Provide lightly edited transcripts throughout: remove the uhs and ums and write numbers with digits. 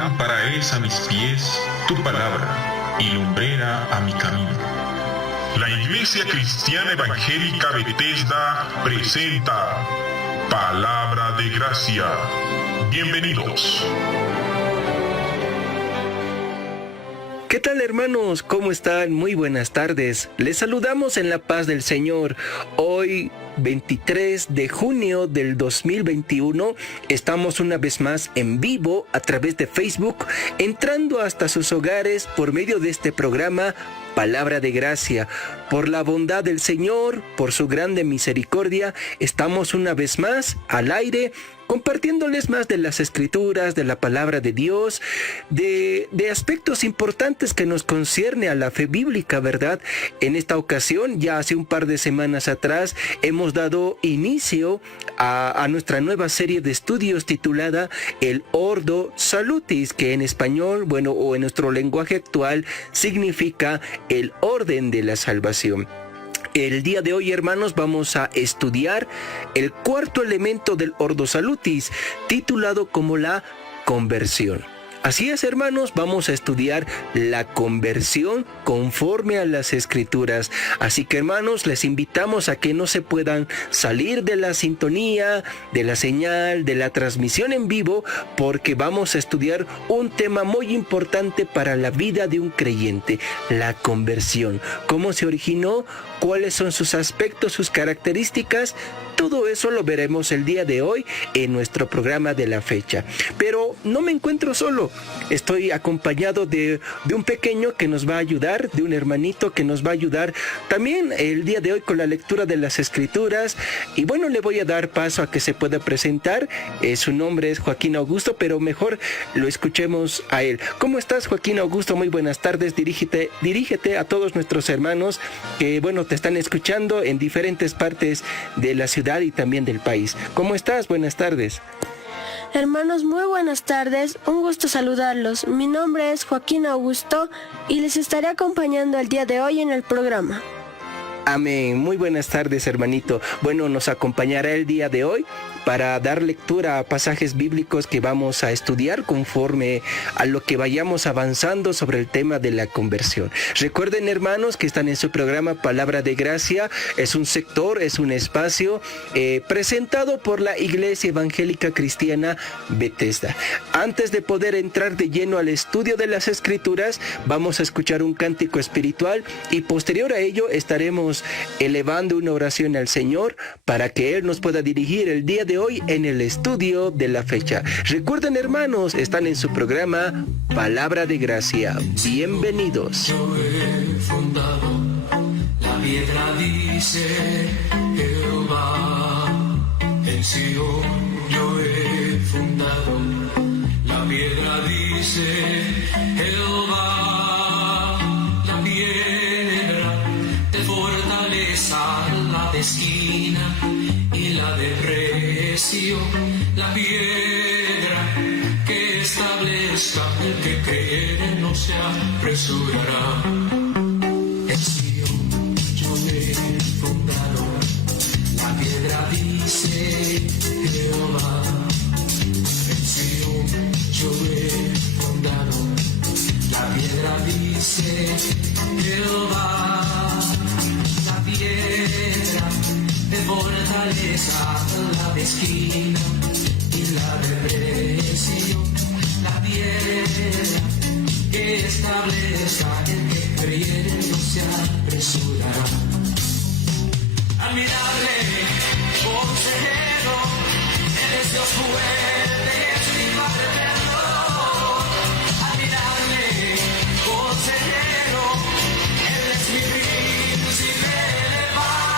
Lámpara es a mis pies tu palabra y lumbrera a mi camino. La Iglesia Cristiana Evangélica Bethesda presenta Palabra de Gracia. Bienvenidos. ¿Qué tal, hermanos? ¿Cómo están? Muy buenas tardes. Les saludamos en la paz del Señor. Hoy, 23 de junio del 2021, estamos una vez más en vivo a través de Facebook, entrando hasta sus hogares por medio de este programa Palabra de Gracia. Por la bondad del Señor, por su grande misericordia, estamos una vez más al aire, compartiéndoles más de las Escrituras, de la palabra de Dios, de aspectos importantes que nos concierne a la fe bíblica, ¿verdad? En esta ocasión, ya hace un par de semanas atrás, hemos dado inicio a nuestra nueva serie de estudios titulada El Ordo Salutis, que en español, o en nuestro lenguaje actual, significa el orden de la salvación. El día de hoy, hermanos, vamos a estudiar el cuarto elemento del Ordo Salutis, titulado como la conversión. Así es, hermanos, vamos a estudiar la conversión conforme a las Escrituras. Así que, hermanos, les invitamos a que no se puedan salir de la sintonía, de la señal, de la transmisión en vivo, porque vamos a estudiar un tema muy importante para la vida de un creyente, la conversión. ¿Cómo se originó? ¿Cuáles son sus aspectos, sus características? Todo eso lo veremos el día de hoy en nuestro programa de la fecha. Pero no me encuentro solo. Estoy acompañado de un pequeño que nos va a ayudar, de un hermanito que nos va a ayudar también el día de hoy con la lectura de las Escrituras. Y le voy a dar paso a que se pueda presentar. Su nombre es Joaquín Augusto, pero mejor lo escuchemos a él. ¿Cómo estás, Joaquín Augusto? Muy buenas tardes. Dirígete a todos nuestros hermanos que, te están escuchando en diferentes partes de la ciudad y también del país. ¿Cómo estás? Buenas tardes. Hermanos, muy buenas tardes, un gusto saludarlos. Mi nombre es Joaquín Augusto y les estaré acompañando el día de hoy en el programa. Amén. Muy buenas tardes, hermanito. Nos acompañará el día de hoy para dar lectura a pasajes bíblicos que vamos a estudiar conforme a lo que vayamos avanzando sobre el tema de la conversión. Recuerden, hermanos, que están en su programa Palabra de Gracia. Es un sector, es un espacio presentado por la Iglesia Evangélica Cristiana Bethesda. Antes de poder entrar de lleno al estudio de las Escrituras, vamos a escuchar un cántico espiritual y posterior a ello estaremos elevando una oración al Señor para que Él nos pueda dirigir el día de hoy en el estudio de la fecha. Recuerden, hermanos, están en su programa Palabra de Gracia. Bienvenidos. Yo he fundado, la piedra dice Jehová. En Sion yo he fundado, la piedra dice Jehová. La piedra de fortaleza, la de esquina y la de precio, la piedra que establezca, el que creyere no se apresurará. En Sion yo he fundado, la piedra dice Jehová. En Sion yo he fundado, la piedra dice Jehová. La piedra de fortaleza, la de esquina y la de precio, la piedra que establezca, el que creyere no se apresurará. Admirable consejero, eres Dios fuerte, es mi Padre eterno. Admirable consejero, eres mi príncipe elevado.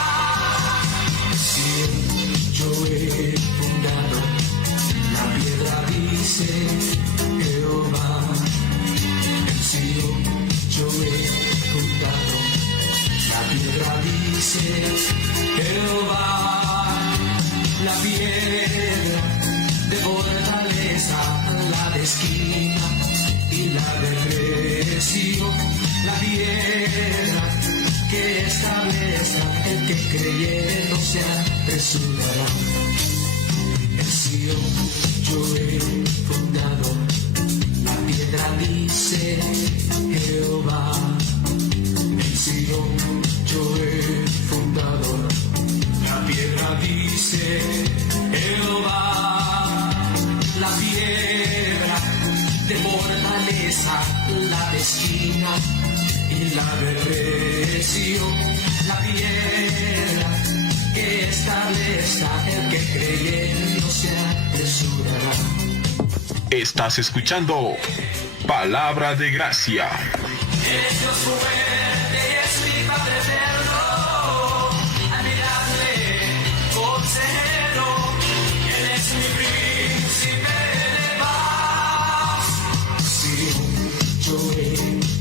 Yo he fundado, la piedra dice Jehová. En Sion yo he fundado, la piedra dice Jehová. La piedra de fortaleza, la de esquina y la de precio, la piedra que establezca, el que creyere no se apresurará. En Sion yo he fundado, la piedra dice Jehová, en Sion yo he fundado. La piedra dice Jehová, la piedra de fortaleza, la de esquina y la de recio, la piedra que establezca el que creyendo se apresurará. Estás escuchando Palabra de Gracia. Es Dios fuerte, es mi Padre eterno, admirable, consejero, Él es mi príncipe de paz. Si yo he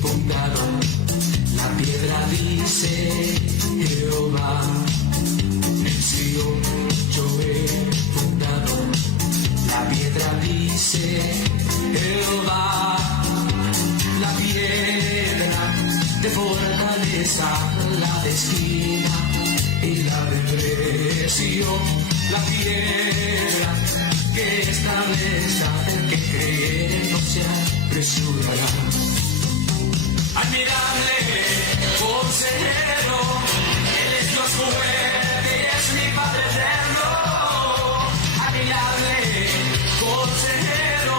fundado, la piedra dice Jehová, en Sion yo he fundado, la piedra dice Jehová, la piedra de fortaleza, la de esquina y la de precio, la piedra que establezca el que cree no se apresurará. Admirable consejero, Él es Dios fuerte y es mi Padre eterno. Admirable consejero,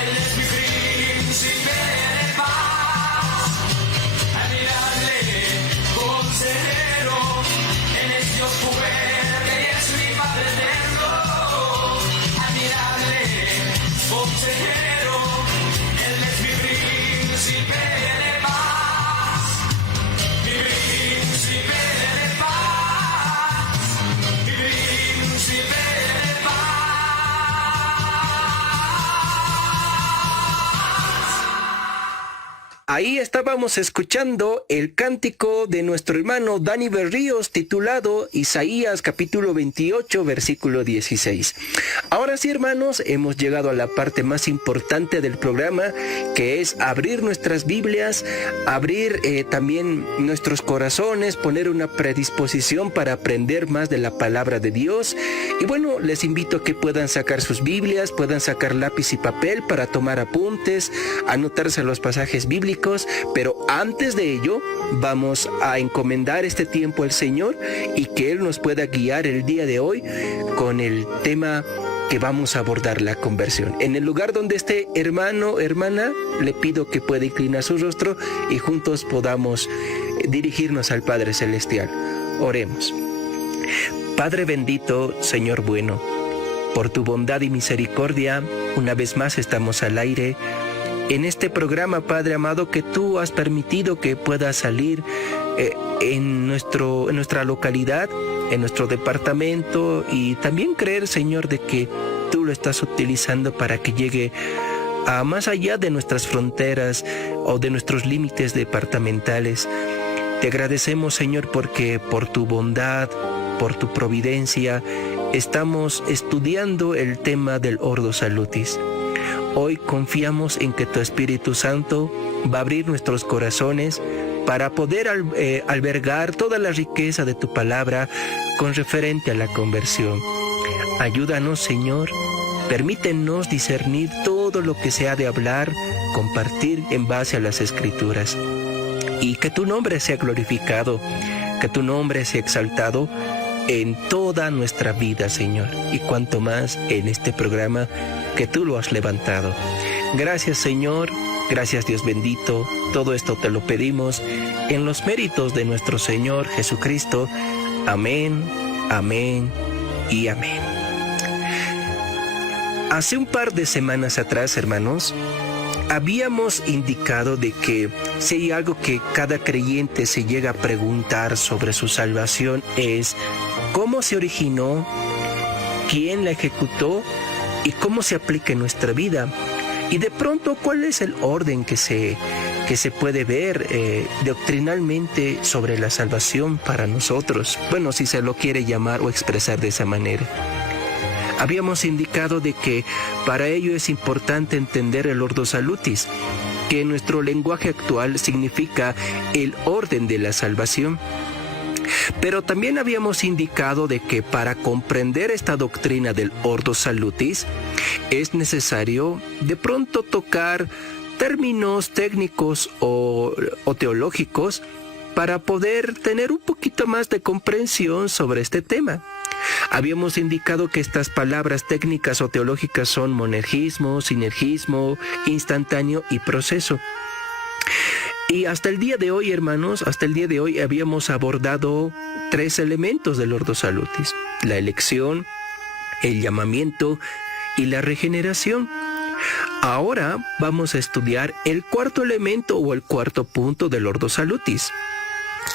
Él es mi príncipe de paz. Admirable consejero, Él es Dios fuerte y es mi Padre eterno. Admirable consejero, Él es mi príncipe de paz. Mi príncipe de paz. Mi príncipe de paz. Ahí estábamos escuchando el cántico de nuestro hermano Dani Berríos titulado Isaías capítulo 28 versículo 16. Ahora sí, hermanos, hemos llegado a la parte más importante del programa, que es abrir nuestras Biblias, abrir también nuestros corazones, poner una predisposición para aprender más de la palabra de Dios. Y bueno, les invito a que puedan sacar sus Biblias, puedan sacar lápiz y papel para tomar apuntes, anotarse los pasajes bíblicos. Pero antes de ello, vamos a encomendar este tiempo al Señor y que Él nos pueda guiar el día de hoy con el tema que vamos a abordar, la conversión. En el lugar donde esté hermano, hermana, le pido que pueda inclinar su rostro y juntos podamos dirigirnos al Padre Celestial. Oremos. Padre bendito, Señor bueno, por tu bondad y misericordia, una vez más estamos al aire en este programa, Padre amado, que tú has permitido que pueda salir en nuestra localidad, en nuestro departamento, y también creer, Señor, de que tú lo estás utilizando para que llegue a más allá de nuestras fronteras o de nuestros límites departamentales. Te agradecemos, Señor, porque por tu bondad, por tu providencia, estamos estudiando el tema del Ordo Salutis. Hoy confiamos en que tu Espíritu Santo va a abrir nuestros corazones para poder albergar toda la riqueza de tu palabra con referente a la conversión. Ayúdanos, Señor, permítenos discernir todo lo que se ha de hablar, compartir en base a las Escrituras. Y que tu nombre sea glorificado, que tu nombre sea exaltado en toda nuestra vida, Señor, y cuanto más en este programa que tú lo has levantado. Gracias, Señor, gracias, Dios bendito. Todo esto te lo pedimos en los méritos de nuestro Señor Jesucristo. Amén, amén y amén. Hace un par de semanas atrás, hermanos, habíamos indicado de que si hay algo que cada creyente se llega a preguntar sobre su salvación es cómo se originó, quién la ejecutó y cómo se aplica en nuestra vida. Y de pronto, ¿cuál es el orden que se puede ver doctrinalmente sobre la salvación para nosotros? Bueno, si se lo quiere llamar o expresar de esa manera. Habíamos indicado de que para ello es importante entender el Ordo Salutis, que en nuestro lenguaje actual significa el orden de la salvación. Pero también habíamos indicado de que para comprender esta doctrina del Ordo Salutis es necesario de pronto tocar términos técnicos o teológicos para poder tener un poquito más de comprensión sobre este tema. Habíamos indicado que estas palabras técnicas o teológicas son monergismo, sinergismo, instantáneo y proceso. Y hasta el día de hoy, hermanos, hasta el día de hoy habíamos abordado 3 elementos del Ordo Salutis: la elección, el llamamiento y la regeneración. Ahora vamos a estudiar el cuarto elemento o el cuarto punto del Ordo Salutis,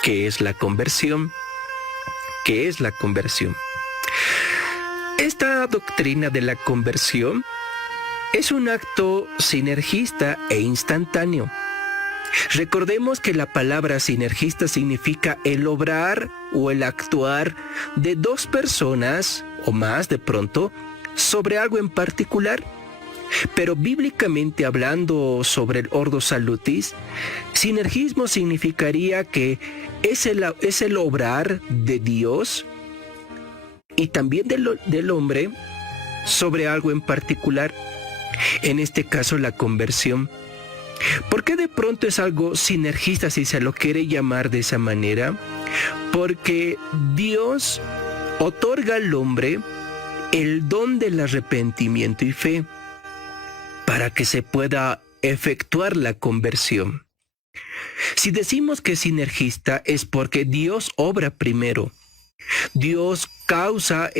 que es la conversión. ¿Qué es la conversión? Esta doctrina de la conversión es un acto sinergista e instantáneo. Recordemos que la palabra sinergista significa el obrar o el actuar de 2 personas o más de pronto sobre algo en particular. Pero bíblicamente hablando sobre el Ordo Salutis, sinergismo significaría que es el obrar de Dios y también del hombre sobre algo en particular, en este caso la conversión. ¿Por qué de pronto es algo sinergista, si se lo quiere llamar de esa manera? Porque Dios otorga al hombre el don del arrepentimiento y fe para que se pueda efectuar la conversión. Si decimos que es sinergista es porque Dios obra primero. Dios causa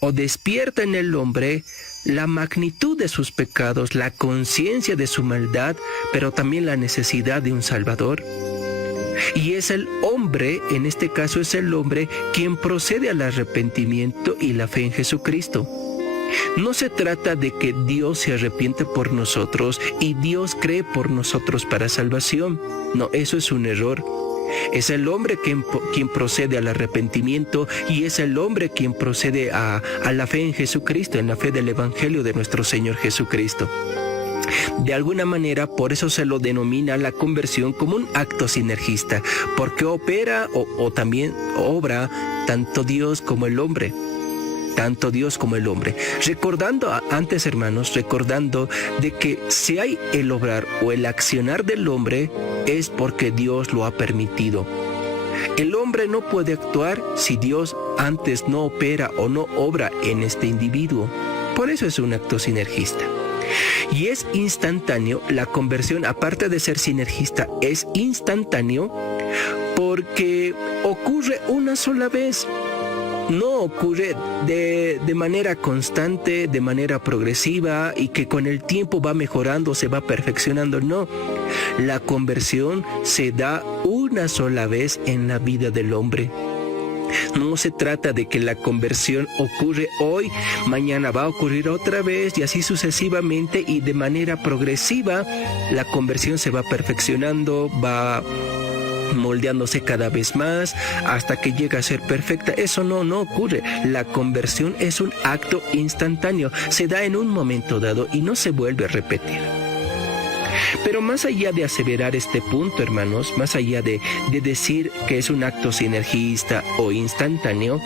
o despierta en el hombre la magnitud de sus pecados, la conciencia de su maldad, pero también la necesidad de un Salvador. Y es el hombre, en este caso es el hombre, quien procede al arrepentimiento y la fe en Jesucristo. No se trata de que Dios se arrepiente por nosotros y Dios cree por nosotros para salvación. No, eso es un error. Es el hombre quien procede al arrepentimiento y es el hombre quien procede a la fe en Jesucristo, en la fe del Evangelio de nuestro Señor Jesucristo. De alguna manera, por eso se lo denomina la conversión como un acto sinergista, porque opera o también obra tanto Dios como el hombre. Tanto Dios como el hombre. Recordando antes, hermanos, recordando de que si hay el obrar o el accionar del hombre, es porque Dios lo ha permitido. El hombre no puede actuar si Dios antes no opera o no obra en este individuo. Por eso es un acto sinergista. Y es instantáneo, la conversión, aparte de ser sinergista, es instantáneo porque ocurre una sola vez. No ocurre de manera constante, de manera progresiva y que con el tiempo va mejorando, se va perfeccionando. No, la conversión se da una sola vez en la vida del hombre. No se trata de que la conversión ocurre hoy, mañana va a ocurrir otra vez y así sucesivamente, y de manera progresiva la conversión se va perfeccionando, va moldeándose cada vez más hasta que llega a ser perfecta. Eso no ocurre. La conversión es un acto instantáneo, se da en un momento dado y no se vuelve a repetir. Pero más allá de aseverar este punto, hermanos, más allá de decir que es un acto sinergista o instantáneo,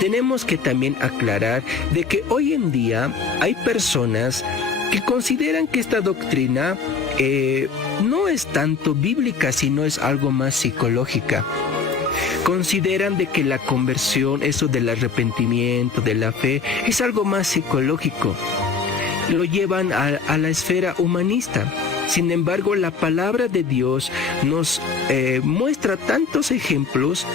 tenemos que también aclarar de que hoy en día hay personas que consideran que esta doctrina no es tanto bíblica, sino es algo más psicológica. Consideran de que la conversión, eso del arrepentimiento, de la fe, es algo más psicológico. Lo llevan a la esfera humanista. Sin embargo, la palabra de Dios nos muestra tantos ejemplos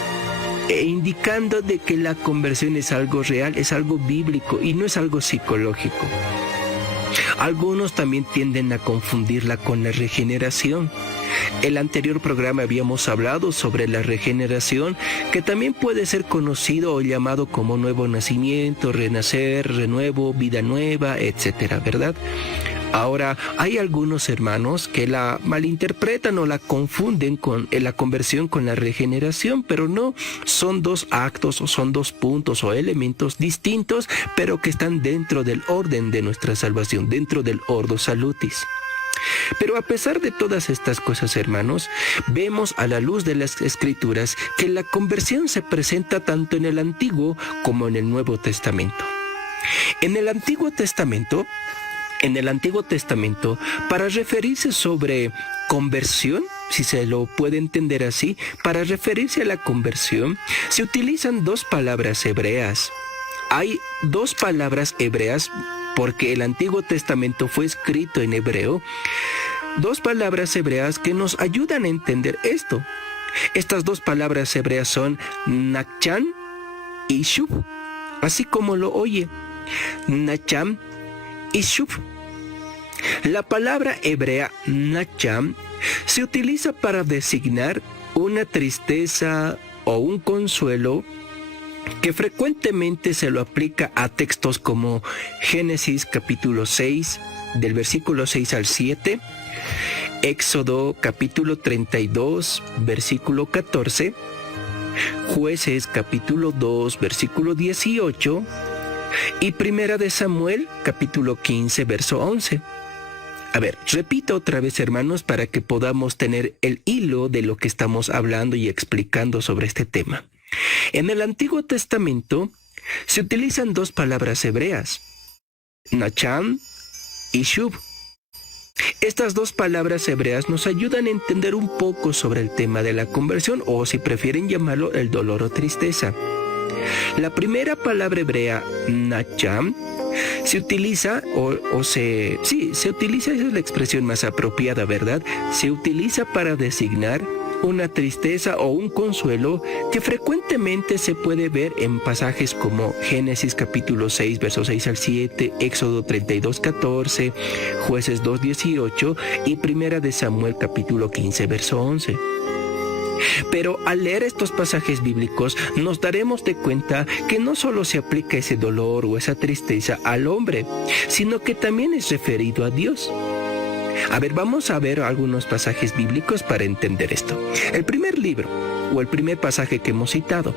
indicando de que la conversión es algo real, es algo bíblico y no es algo psicológico. Algunos también tienden a confundirla con la regeneración. El anterior programa habíamos hablado sobre la regeneración, que también puede ser conocido o llamado como nuevo nacimiento, renacer, renuevo, vida nueva, etcétera, ¿verdad? Ahora, hay algunos hermanos que la malinterpretan o la confunden con la conversión con la regeneración, pero no, son 2 actos o son 2 puntos o elementos distintos, pero que están dentro del orden de nuestra salvación, dentro del Ordo Salutis. Pero a pesar de todas estas cosas, hermanos, vemos a la luz de las Escrituras que la conversión se presenta tanto en el Antiguo como en el Nuevo Testamento. En el Antiguo Testamento, En el Antiguo Testamento, para referirse sobre conversión, si se lo puede entender así, para referirse a la conversión, se utilizan dos palabras hebreas. Hay dos palabras hebreas porque el Antiguo Testamento fue escrito en hebreo. Dos palabras hebreas que nos ayudan a entender esto. Estas dos palabras hebreas son nachan y shuv, así como lo oye, nacham y shuv. La palabra hebrea nacham se utiliza para designar una tristeza o un consuelo que frecuentemente se lo aplica a textos como Génesis capítulo 6, del versículo 6 al 7, Éxodo capítulo 32, versículo 14, Jueces capítulo 2, versículo 18 y Primera de Samuel capítulo 15, verso 11. A ver, repito otra vez, hermanos, para que podamos tener el hilo de lo que estamos hablando y explicando sobre este tema. En el Antiguo Testamento se utilizan dos palabras hebreas, nacham y shuv. Estas dos palabras hebreas nos ayudan a entender un poco sobre el tema de la conversión, o si prefieren llamarlo, el dolor o tristeza. La primera palabra hebrea, nacham, se utiliza, se utiliza, esa es la expresión más apropiada, ¿verdad? Se utiliza para designar una tristeza o un consuelo que frecuentemente se puede ver en pasajes como Génesis capítulo 6, versos 6 al 7, Éxodo 32, 14, Jueces 2, 18 y Primera de Samuel capítulo 15, verso 11. Pero al leer estos pasajes bíblicos nos daremos de cuenta que no solo se aplica ese dolor o esa tristeza al hombre, sino que también es referido a Dios. A ver, vamos a ver algunos pasajes bíblicos para entender esto. El primer libro, o el primer pasaje que hemos citado,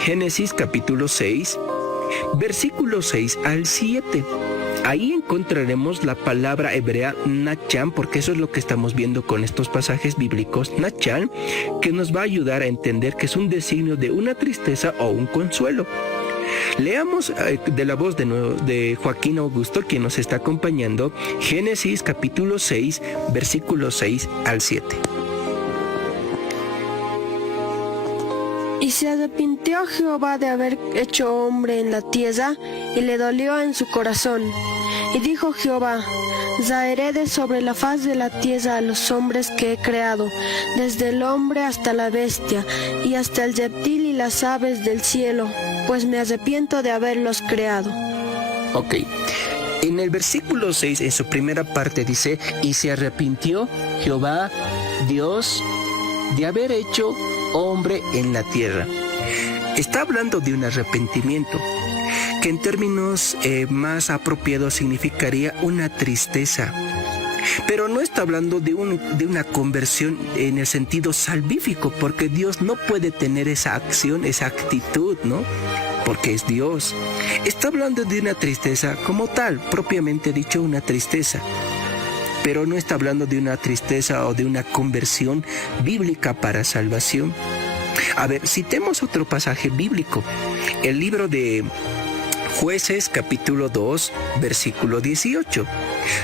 Génesis capítulo 6, versículos 6 al 7. Ahí encontraremos la palabra hebrea nachan, porque eso es lo que estamos viendo con estos pasajes bíblicos, nachan, que nos va a ayudar a entender que es un designio de una tristeza o un consuelo. Leamos de la voz de Joaquín Augusto, quien nos está acompañando, Génesis capítulo 6, versículos 6 al 7. Y se arrepintió Jehová de haber hecho hombre en la tierra, y le dolió en su corazón. Y dijo Jehová: raeré de sobre la faz de la tierra a los hombres que he creado, desde el hombre hasta la bestia, y hasta el reptil y las aves del cielo, pues me arrepiento de haberlos creado. Ok. En el versículo 6, en su primera parte dice: y se arrepintió Jehová, Dios, de haber hecho hombre en la tierra. Está hablando de un arrepentimiento, que en términos más apropiados significaría una tristeza. Pero no está hablando de una conversión en el sentido salvífico, porque Dios no puede tener esa acción, esa actitud, ¿no? Porque es Dios. Está hablando de una tristeza como tal, propiamente dicho, una tristeza. Pero no está hablando de una tristeza o de una conversión bíblica para salvación. A ver, citemos otro pasaje bíblico. El libro de Jueces capítulo 2, versículo 18.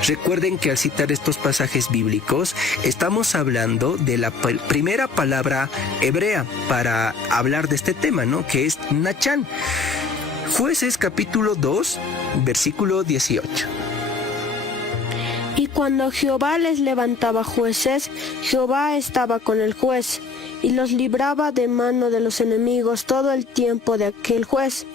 Recuerden que al citar estos pasajes bíblicos estamos hablando de la primera palabra hebrea para hablar de este tema, ¿no? Que es nachan. Jueces capítulo 2, versículo 18. Y cuando Jehová les levantaba jueces, Jehová estaba con el juez, y los libraba de mano de los enemigos todo el tiempo de aquel juez,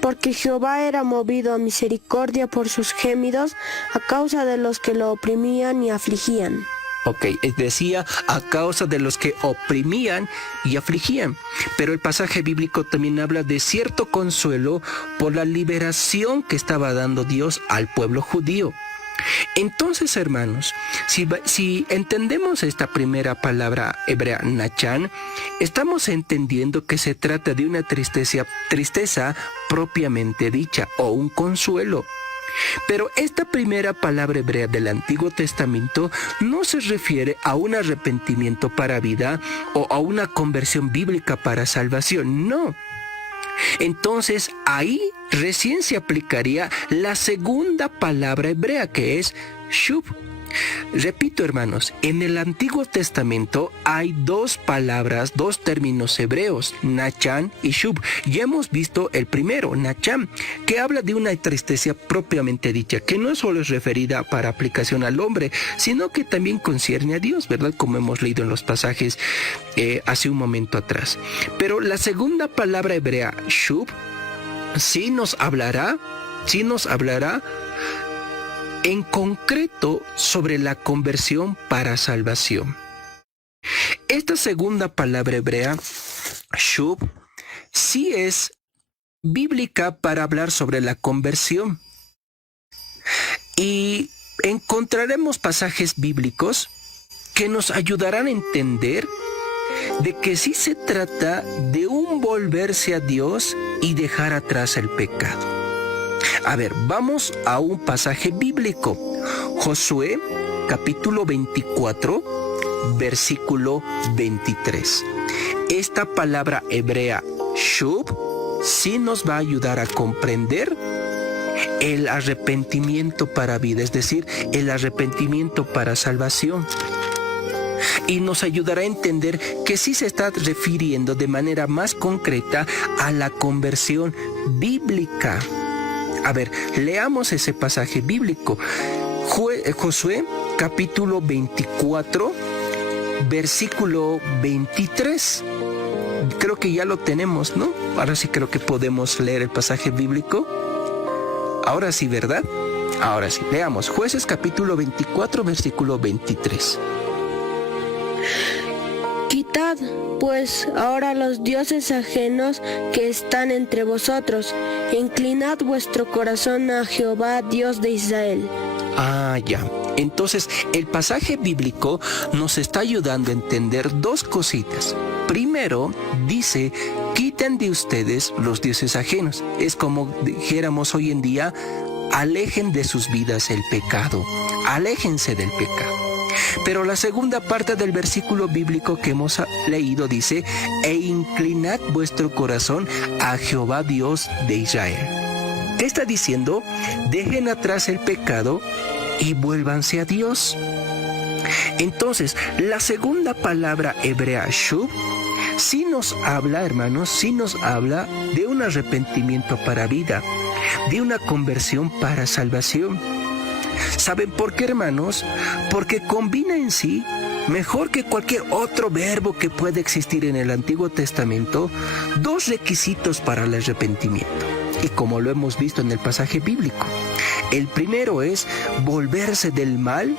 porque Jehová era movido a misericordia por sus gemidos a causa de los que lo oprimían y afligían. Ok, decía a causa de los que oprimían y afligían. Pero el pasaje bíblico también habla de cierto consuelo por la liberación que estaba dando Dios al pueblo judío. Entonces, hermanos, si entendemos esta primera palabra hebrea, nachan, estamos entendiendo que se trata de una tristeza propiamente dicha o un consuelo. Pero esta primera palabra hebrea del Antiguo Testamento no se refiere a un arrepentimiento para vida o a una conversión bíblica para salvación, no. Entonces ahí recién se aplicaría la segunda palabra hebrea, que es shub. Repito, hermanos, en el Antiguo Testamento hay dos palabras, dos términos hebreos, nacham y shub. Ya hemos visto el primero, nacham, que habla de una tristeza propiamente dicha, que no solo es referida para aplicación al hombre, sino que también concierne a Dios, ¿verdad? Como hemos leído en los pasajes hace un momento atrás. Pero la segunda palabra hebrea, shub, sí nos hablará en concreto sobre la conversión para salvación. Esta segunda palabra hebrea, shub, sí es bíblica para hablar sobre la conversión. Y encontraremos pasajes bíblicos que nos ayudarán a entender de que sí se trata de un volverse a Dios y dejar atrás el pecado. A ver, vamos a un pasaje bíblico. Josué, capítulo 24, versículo 23. Esta palabra hebrea, shub, sí nos va a ayudar a comprender el arrepentimiento para vida, es decir, el arrepentimiento para salvación. Y nos ayudará a entender que sí se está refiriendo de manera más concreta a la conversión bíblica. A ver, leamos ese pasaje bíblico. Josué, capítulo 24, versículo 23. Creo que ya lo tenemos, ¿no? Ahora sí creo que podemos leer el pasaje bíblico. Ahora sí, ¿verdad? Ahora sí, leamos. Jueces, capítulo 24, versículo 23. Quitad, pues, ahora los dioses ajenos que están entre vosotros, e inclinad vuestro corazón a Jehová, Dios de Israel. Ah, ya. Entonces, el pasaje bíblico nos está ayudando a entender dos cositas. Primero, dice, quiten de ustedes los dioses ajenos. Es como dijéramos hoy en día, alejen de sus vidas el pecado. Aléjense del pecado. Pero la segunda parte del versículo bíblico que hemos leído dice, e inclinad vuestro corazón a Jehová Dios de Israel. ¿Qué está diciendo? Dejen atrás el pecado y vuélvanse a Dios. Entonces, la segunda palabra hebrea, shub, sí nos habla, hermanos, sí nos habla de un arrepentimiento para vida, de una conversión para salvación. ¿Saben por qué, hermanos? Porque combina en sí, mejor que cualquier otro verbo que pueda existir en el Antiguo Testamento, dos requisitos para el arrepentimiento. Y como lo hemos visto en el pasaje bíblico, el primero es volverse del mal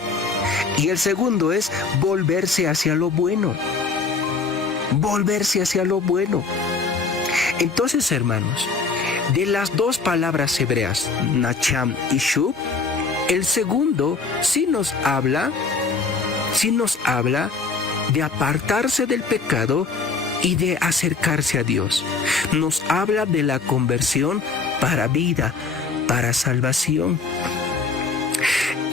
y el segundo es volverse hacia lo bueno. Volverse hacia lo bueno. Entonces, hermanos, de las dos palabras hebreas, nacham y shub, el segundo sí nos habla de apartarse del pecado y de acercarse a Dios. Nos habla de la conversión para vida, para salvación.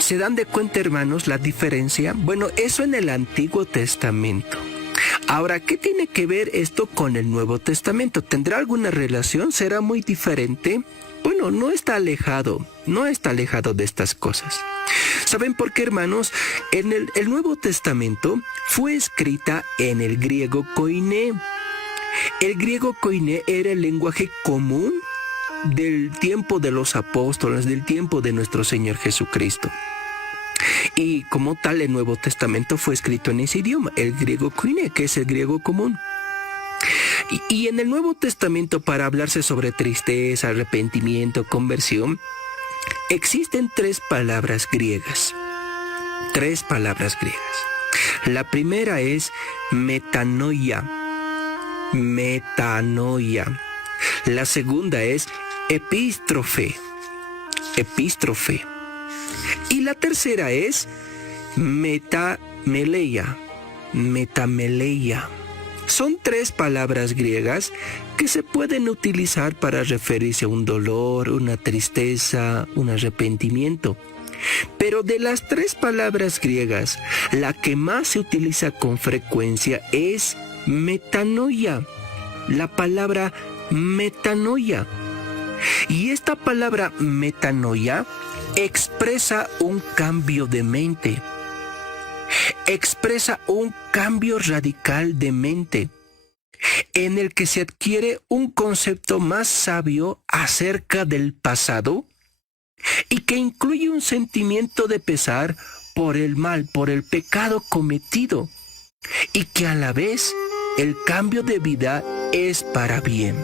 ¿Se dan de cuenta, hermanos, la diferencia? Bueno, eso en el Antiguo Testamento. Ahora, ¿qué tiene que ver esto con el Nuevo Testamento? ¿Tendrá alguna relación? ¿Será muy diferente? Bueno, no está alejado de estas cosas. ¿Saben por qué, hermanos? En el Nuevo Testamento fue escrita en el griego koiné. El griego koiné era el lenguaje común del tiempo de los apóstoles, del tiempo de nuestro Señor Jesucristo. Y como tal, el Nuevo Testamento fue escrito en ese idioma, el griego koiné, que es el griego común. Y en el Nuevo Testamento, para hablarse sobre tristeza, arrepentimiento, conversión, existen tres palabras griegas. La primera es metanoia. La segunda es epístrofe. Y la tercera es metameleia. Son tres palabras griegas que se pueden utilizar para referirse a un dolor, una tristeza, un arrepentimiento. Pero de las tres palabras griegas, la que más se utiliza con frecuencia es metanoia. La palabra metanoia. Y esta palabra metanoia expresa un cambio de mente. Expresa un cambio radical de mente, en el que se adquiere un concepto más sabio acerca del pasado y que incluye un sentimiento de pesar por el mal, por el pecado cometido, y que a la vez el cambio de vida es para bien.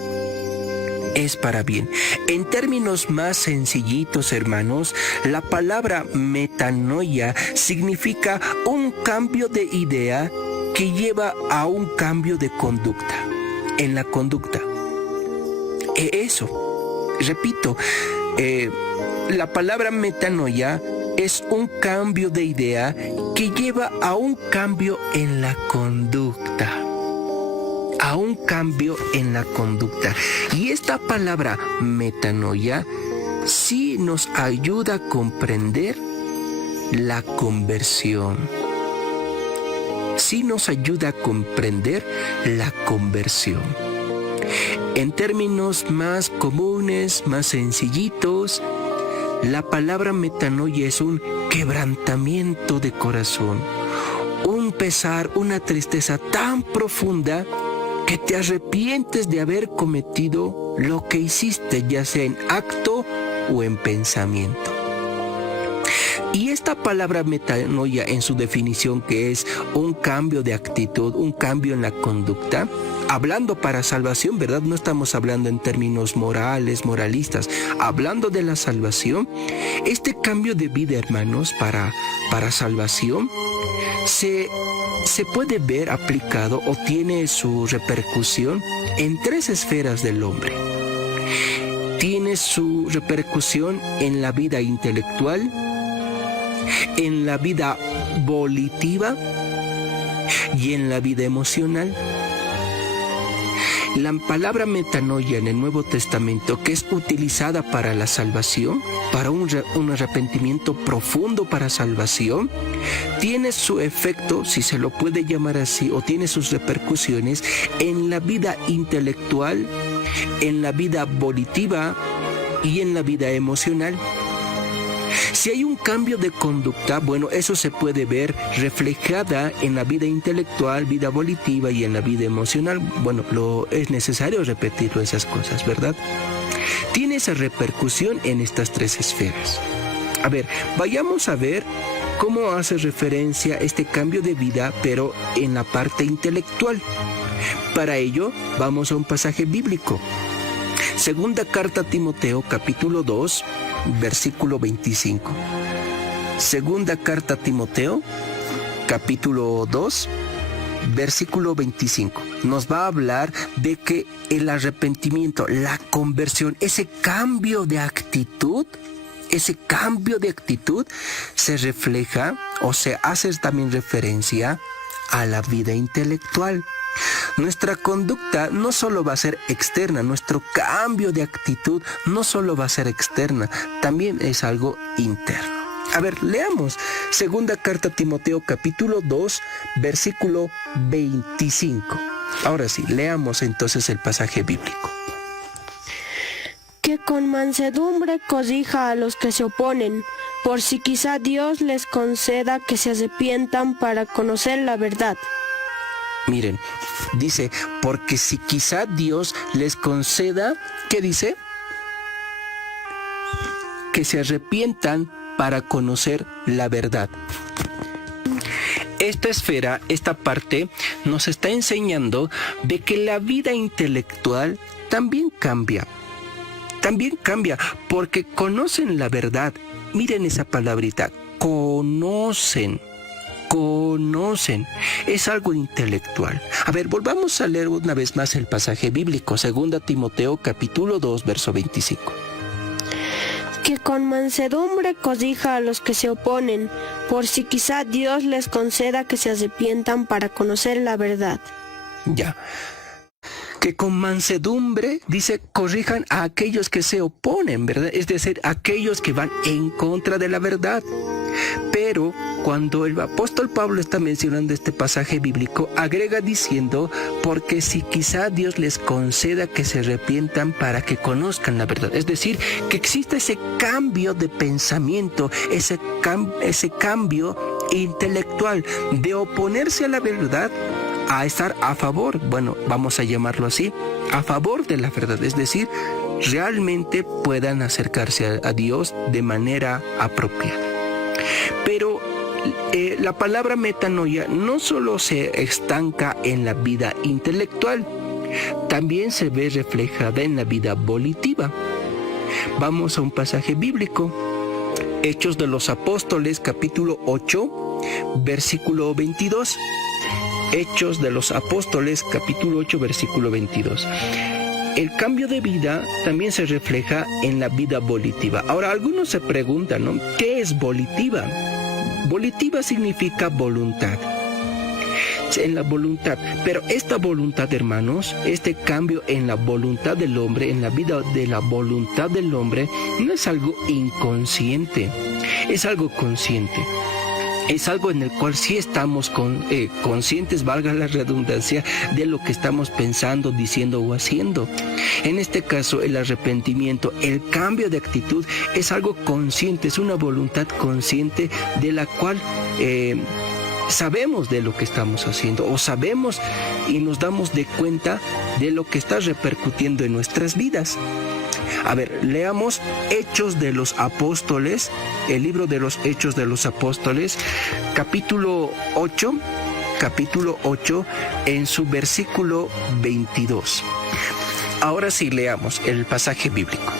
Es para bien. En términos más sencillitos, hermanos, la palabra metanoia significa un cambio de idea que lleva a un cambio de conducta. En la conducta. Eso, repito, la palabra metanoia es un cambio de idea que lleva a un cambio en la conducta. A un cambio en la conducta. Y esta palabra metanoia sí nos ayuda a comprender la conversión. Sí nos ayuda a comprender la conversión. En términos más comunes, más sencillitos, la palabra metanoia es un quebrantamiento de corazón, un pesar, una tristeza tan profunda que te arrepientes de haber cometido lo que hiciste, ya sea en acto o en pensamiento. Y esta palabra metanoia, en su definición, que es un cambio de actitud, un cambio en la conducta, hablando para salvación, ¿verdad? No estamos hablando en términos morales, moralistas. Hablando de la salvación, este cambio de vida, hermanos, para salvación, se puede ver aplicado o tiene su repercusión en tres esferas del hombre. Tiene su repercusión en la vida intelectual, en la vida volitiva y en la vida emocional. La palabra metanoia en el Nuevo Testamento, que es utilizada para la salvación, para un arrepentimiento profundo para salvación, tiene su efecto, si se lo puede llamar así, o tiene sus repercusiones en la vida intelectual, en la vida volitiva y en la vida emocional. Si hay un cambio de conducta, bueno, eso se puede ver reflejada en la vida intelectual, vida volitiva y en la vida emocional. Bueno, es necesario repetirlo esas cosas, ¿verdad? Tiene esa repercusión en estas tres esferas. A ver, vayamos a ver cómo hace referencia este cambio de vida, pero en la parte intelectual. Para ello, vamos a un pasaje bíblico. Segunda carta a Timoteo, capítulo 2, versículo 25. Segunda carta a Timoteo, capítulo 2, versículo 25. Nos va a hablar de que el arrepentimiento, la conversión, ese cambio de actitud se refleja o se hace también referencia a la vida intelectual. Nuestra conducta no solo va a ser externa, nuestro cambio de actitud no solo va a ser externa, también es algo interno. A ver, leamos. Segunda carta a Timoteo, capítulo 2, versículo 25. Ahora sí, leamos entonces el pasaje bíblico. Que con mansedumbre cobija a los que se oponen, por si quizá Dios les conceda que se arrepientan para conocer la verdad. Miren, dice, porque si quizá Dios les conceda, ¿qué dice? Que se arrepientan para conocer la verdad. Esta esfera, esta parte, nos está enseñando de que la vida intelectual también cambia. También cambia porque conocen la verdad. Miren esa palabrita, conocen. Es algo intelectual. A ver, volvamos a leer una vez más el pasaje bíblico, 2 Timoteo capítulo 2, verso 25. Que con mansedumbre cobija a los que se oponen, por si quizá Dios les conceda que se arrepientan para conocer la verdad. Ya. que con mansedumbre, dice, corrijan a aquellos que se oponen, ¿verdad? Es decir, aquellos que van en contra de la verdad. Pero cuando el apóstol Pablo está mencionando este pasaje bíblico, agrega diciendo, porque si quizá Dios les conceda que se arrepientan para que conozcan la verdad. Es decir, que exista ese cambio de pensamiento, ese cambio intelectual de oponerse a la verdad a estar a favor, bueno, vamos a llamarlo así, a favor de la verdad. Es decir, realmente puedan acercarse a Dios de manera apropiada. Pero la palabra metanoia no solo se estanca en la vida intelectual, también se ve reflejada en la vida volitiva. Vamos a un pasaje bíblico, Hechos de los Apóstoles, capítulo 8, versículo 22. Hechos de los Apóstoles, capítulo 8, versículo 22. El cambio de vida también se refleja en la vida volitiva. Ahora, algunos se preguntan, ¿no? ¿Qué es volitiva? Volitiva significa voluntad. En la voluntad. Pero esta voluntad, hermanos, este cambio en la voluntad del hombre, en la vida de la voluntad del hombre, no es algo inconsciente, es algo consciente. Es algo en el cual sí estamos conscientes, valga la redundancia, de lo que estamos pensando, diciendo o haciendo. En este caso, el arrepentimiento, el cambio de actitud, es algo consciente, es una voluntad consciente de la cual sabemos de lo que estamos haciendo, o sabemos y nos damos de cuenta de lo que está repercutiendo en nuestras vidas. A ver, leamos Hechos de los Apóstoles, el libro de los Hechos de los Apóstoles, capítulo 8, en su versículo 22. Ahora sí leamos el pasaje bíblico.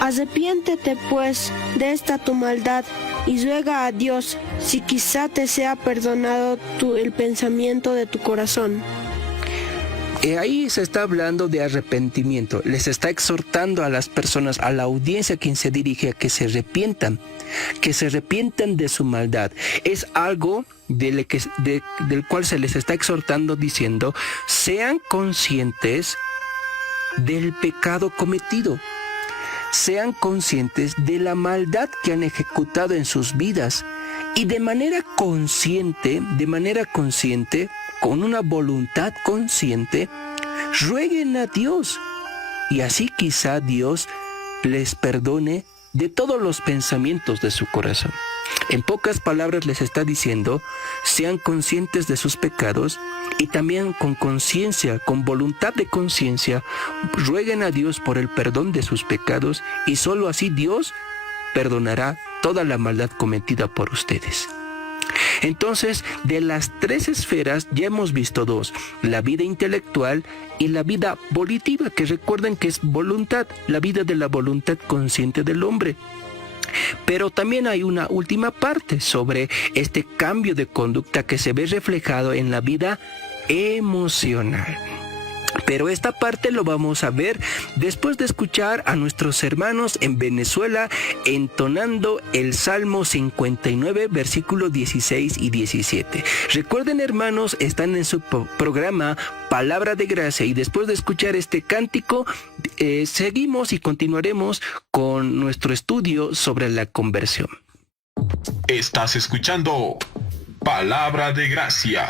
Arrepiéntete pues de esta tu maldad y ruega a Dios si quizá te sea perdonado el pensamiento de tu corazón. Ahí se está hablando de arrepentimiento. Les está exhortando a las personas, a la audiencia a quien se dirige, a que se arrepientan de su maldad. Es algo del cual se les está exhortando diciendo, sean conscientes del pecado cometido. Sean conscientes de la maldad que han ejecutado en sus vidas y de manera consciente, con una voluntad consciente, rueguen a Dios y así quizá Dios les perdone de todos los pensamientos de su corazón. En pocas palabras les está diciendo, sean conscientes de sus pecados y también con conciencia, con voluntad de conciencia, rueguen a Dios por el perdón de sus pecados y solo así Dios perdonará toda la maldad cometida por ustedes. Entonces, de las tres esferas ya hemos visto dos, la vida intelectual y la vida volitiva, que recuerden que es voluntad, la vida de la voluntad consciente del hombre. Pero también hay una última parte sobre este cambio de conducta que se ve reflejado en la vida emocional. Pero esta parte lo vamos a ver después de escuchar a nuestros hermanos en Venezuela entonando el Salmo 59, versículos 16 y 17. Recuerden, hermanos, están en su programa Palabra de Gracia y después de escuchar este cántico, seguimos y continuaremos con nuestro estudio sobre la conversión. Estás escuchando Palabra de Gracia.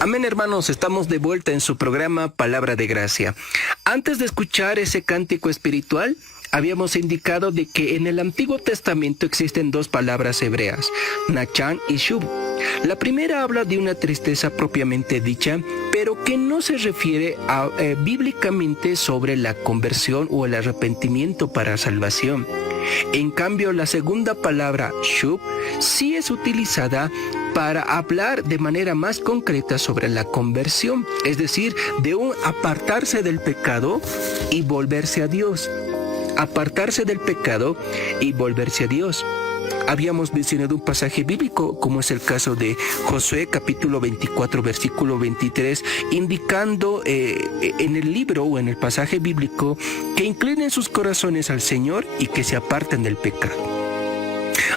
Amén, hermanos, estamos de vuelta en su programa Palabra de Gracia. Antes de escuchar ese cántico espiritual, habíamos indicado de que en el Antiguo Testamento existen dos palabras hebreas, Nachán y Shub. La primera habla de una tristeza propiamente dicha, pero que no se refiere bíblicamente sobre la conversión o el arrepentimiento para salvación. En cambio, la segunda palabra, Shub, sí es utilizada para hablar de manera más concreta sobre la conversión, es decir, de un apartarse del pecado y volverse a Dios. Apartarse del pecado y volverse a Dios. Habíamos mencionado un pasaje bíblico, como es el caso de Josué, capítulo 24, versículo 23, indicando en el libro o en el pasaje bíblico que inclinen sus corazones al Señor y que se aparten del pecado.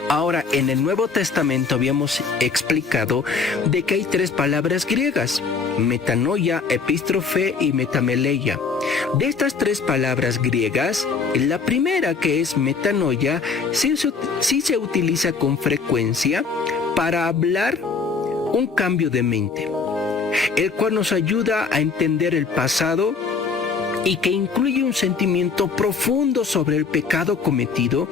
Ahora, en el Nuevo Testamento habíamos explicado de que hay tres palabras griegas, metanoia, epístrofe y metameleia. De estas tres palabras griegas, la primera, que es metanoia, sí se utiliza con frecuencia para hablar un cambio de mente, el cual nos ayuda a entender el pasado y que incluye un sentimiento profundo sobre el pecado cometido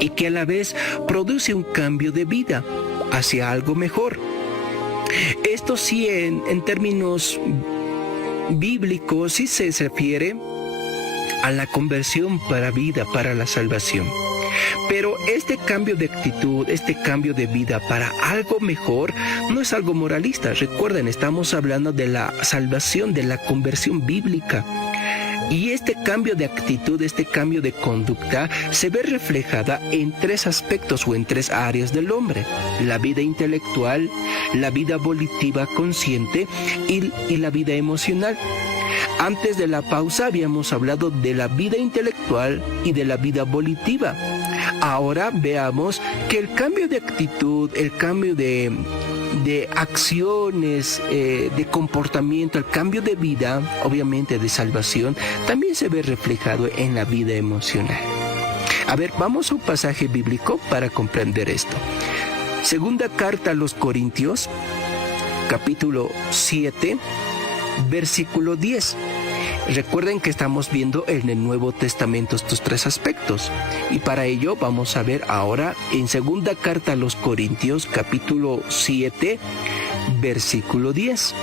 y que a la vez produce un cambio de vida hacia algo mejor. Esto sí, en términos bíblicos, sí se refiere a la conversión para vida, para la salvación. Pero este cambio de actitud, este cambio de vida para algo mejor, no es algo moralista. Recuerden, estamos hablando de la salvación, de la conversión bíblica. Y este cambio de actitud, este cambio de conducta, se ve reflejada en tres aspectos o en tres áreas del hombre: la vida intelectual, la vida volitiva consciente y la vida emocional. Antes de la pausa habíamos hablado de la vida intelectual y de la vida volitiva. Ahora veamos que el cambio de actitud, el cambio de acciones, de comportamiento, el cambio de vida, obviamente de salvación, también se ve reflejado en la vida emocional. A ver, vamos a un pasaje bíblico para comprender esto. Segunda carta a los Corintios, capítulo 7, versículo 10. Recuerden que estamos viendo en el Nuevo Testamento estos tres aspectos. Y para ello vamos a ver ahora en segunda carta a los Corintios, capítulo 7, versículo 10.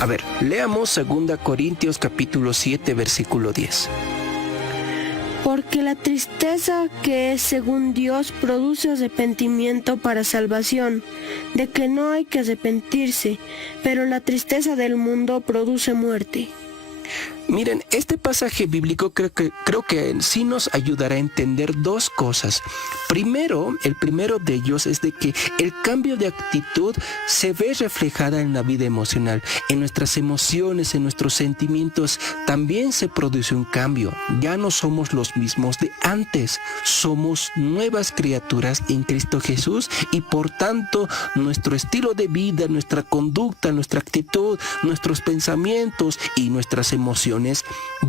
A ver, leamos segunda Corintios, capítulo 7, versículo 10. Porque la tristeza que es según Dios produce arrepentimiento para salvación, de que no hay que arrepentirse, pero la tristeza del mundo produce muerte. Miren, este pasaje bíblico creo que sí nos ayudará a entender dos cosas. Primero, el primero de ellos es de que el cambio de actitud se ve reflejada en la vida emocional. En nuestras emociones, en nuestros sentimientos, también se produce un cambio. Ya no somos los mismos de antes. Somos nuevas criaturas en Cristo Jesús y por tanto nuestro estilo de vida, nuestra conducta, nuestra actitud, nuestros pensamientos y nuestras emociones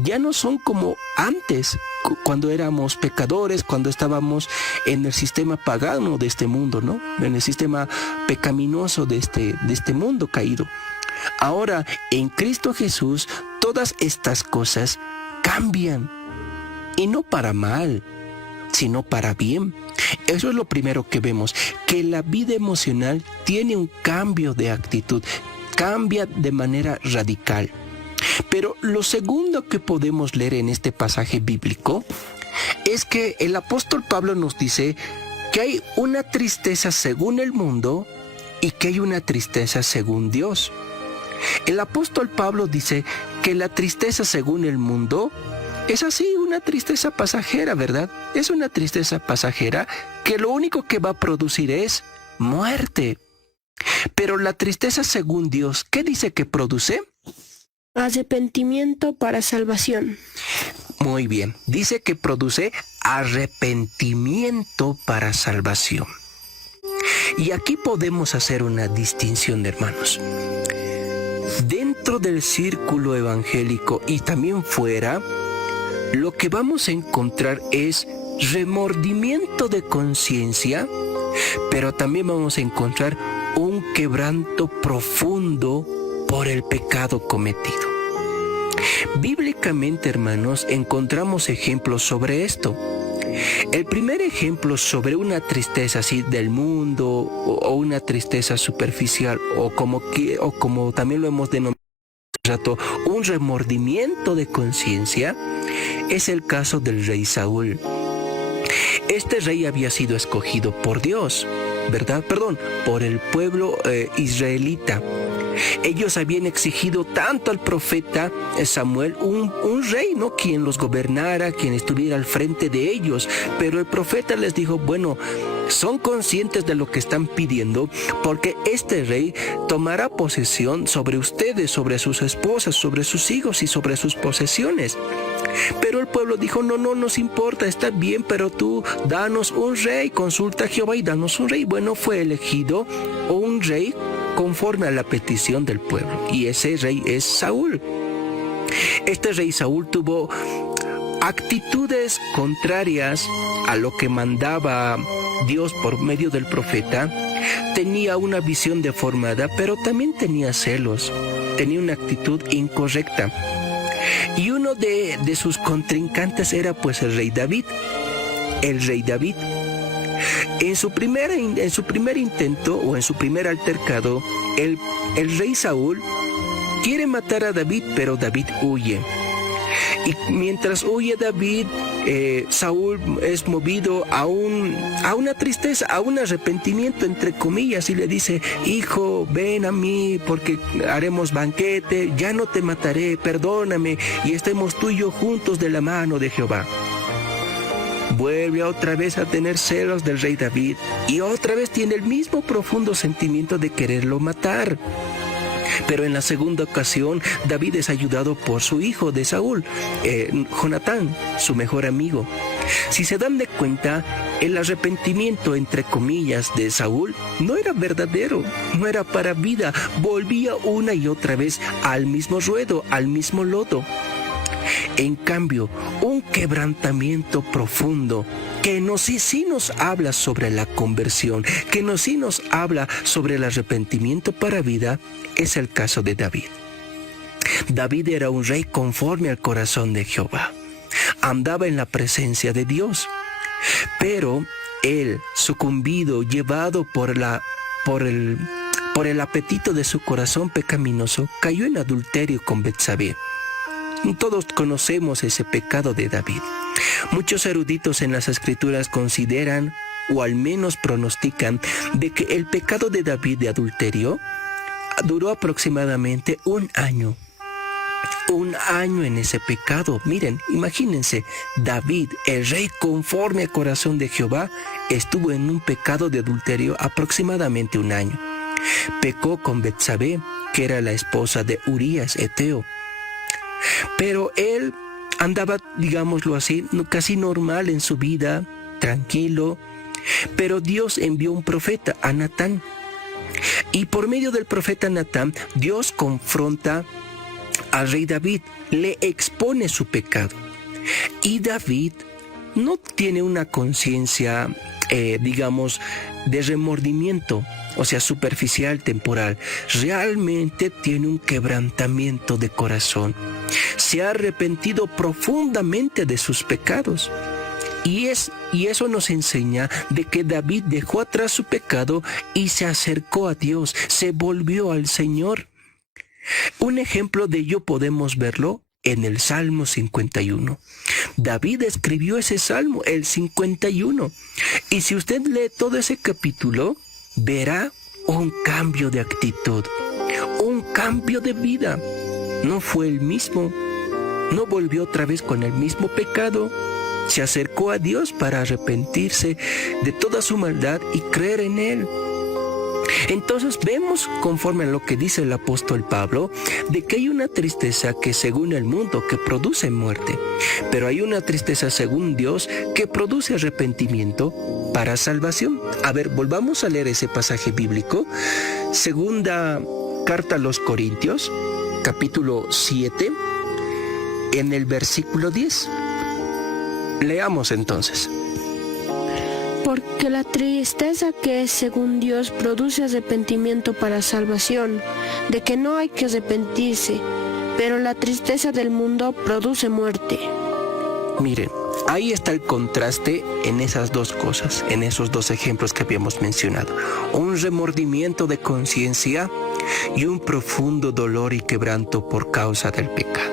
ya no son como antes, cuando éramos pecadores, cuando estábamos en el sistema pagano de este mundo, ¿no? En el sistema pecaminoso de este mundo caído. Ahora, en Cristo Jesús, todas estas cosas cambian. Y no para mal, sino para bien. Eso es lo primero que vemos, que la vida emocional tiene un cambio de actitud, cambia de manera radical. Pero lo segundo que podemos leer en este pasaje bíblico es que el apóstol Pablo nos dice que hay una tristeza según el mundo y que hay una tristeza según Dios. El apóstol Pablo dice que la tristeza según el mundo es así, una tristeza pasajera, ¿verdad? Es una tristeza pasajera que lo único que va a producir es muerte. Pero la tristeza según Dios, ¿qué dice que produce? Arrepentimiento para salvación. Muy bien, dice que produce arrepentimiento para salvación. Y aquí podemos hacer una distinción, hermanos. Dentro del círculo evangélico y también fuera, lo que vamos a encontrar es remordimiento de conciencia, pero también vamos a encontrar un quebranto profundo por el pecado cometido. Bíblicamente, hermanos, encontramos ejemplos sobre esto. El primer ejemplo sobre una tristeza así del mundo o una tristeza superficial o como también lo hemos denominado hace rato, un remordimiento de conciencia, es el caso del rey Saúl. Este rey había sido escogido por Dios, ¿verdad? Por el pueblo israelita. Ellos habían exigido tanto al profeta Samuel un rey, ¿no? Quien los gobernara, quien estuviera al frente de ellos. Pero el profeta les dijo, bueno, son conscientes de lo que están pidiendo, porque este rey tomará posesión sobre ustedes, sobre sus esposas, sobre sus hijos y sobre sus posesiones. Pero el pueblo dijo, no nos importa, está bien, pero tú danos un rey, consulta a Jehová y danos un rey. Bueno, fue elegido un rey conforme a la petición del pueblo, y ese rey es Saúl. Este rey Saúl tuvo actitudes contrarias a lo que mandaba Dios por medio del profeta. Tenía una visión deformada, pero también tenía celos, tenía una actitud incorrecta. Y uno de sus contrincantes era pues el rey David. El rey David. En su primer intento o en su primer altercado, el rey Saúl quiere matar a David, pero David huye. Y mientras huye David, Saúl es movido a una tristeza, a un arrepentimiento, entre comillas, y le dice, hijo, ven a mí porque haremos banquete, ya no te mataré, perdóname, y estemos tú y yo juntos de la mano de Jehová. Vuelve otra vez a tener celos del rey David y otra vez tiene el mismo profundo sentimiento de quererlo matar. Pero en la segunda ocasión, David es ayudado por su hijo de Saúl, Jonatán, su mejor amigo. Si se dan de cuenta, el arrepentimiento, entre comillas, de Saúl no era verdadero, no era para vida. Volvía una y otra vez al mismo ruedo, al mismo lodo. En cambio, un quebrantamiento profundo que sí nos habla sobre la conversión, que sí nos habla sobre el arrepentimiento para vida, es el caso de David. David era un rey conforme al corazón de Jehová. Andaba en la presencia de Dios. Pero él, sucumbido, llevado por el apetito de su corazón pecaminoso, cayó en adulterio con Betsabé. Todos conocemos ese pecado de David. Muchos eruditos en las Escrituras consideran, o al menos pronostican, de que el pecado de David de adulterio duró aproximadamente un año. Un año en ese pecado. Miren, imagínense, David, el rey conforme al corazón de Jehová, estuvo en un pecado de adulterio aproximadamente un año. Pecó con Betsabé, que era la esposa de Urías Eteo. Pero él andaba, digámoslo así, casi normal en su vida, tranquilo. Pero Dios envió un profeta, a Natán. Y por medio del profeta Natán, Dios confronta al rey David, le expone su pecado. Y David no tiene una conciencia, de remordimiento, o sea, superficial, temporal. Realmente tiene un quebrantamiento de corazón. Se ha arrepentido profundamente de sus pecados. Y eso nos enseña de que David dejó atrás su pecado y se acercó a Dios, se volvió al Señor. Un ejemplo de ello podemos verlo en el Salmo 51. David escribió ese salmo, el 51. Y si usted lee todo ese capítulo, verá un cambio de actitud, un cambio de vida. No fue el mismo, no volvió otra vez con el mismo pecado. Se acercó a Dios para arrepentirse de toda su maldad y creer en Él. Entonces vemos, conforme a lo que dice el apóstol Pablo, de que hay una tristeza que según el mundo que produce muerte, pero hay una tristeza según Dios que produce arrepentimiento para salvación. A ver, volvamos a leer ese pasaje bíblico. Segunda carta a los Corintios, capítulo 7, en el versículo 10. Leamos entonces. que la tristeza que es según Dios produce arrepentimiento para salvación, de que no hay que arrepentirse, pero la tristeza del mundo produce muerte. Miren, ahí está el contraste en esas dos cosas, en esos dos ejemplos que habíamos mencionado. Un remordimiento de conciencia y un profundo dolor y quebranto por causa del pecado.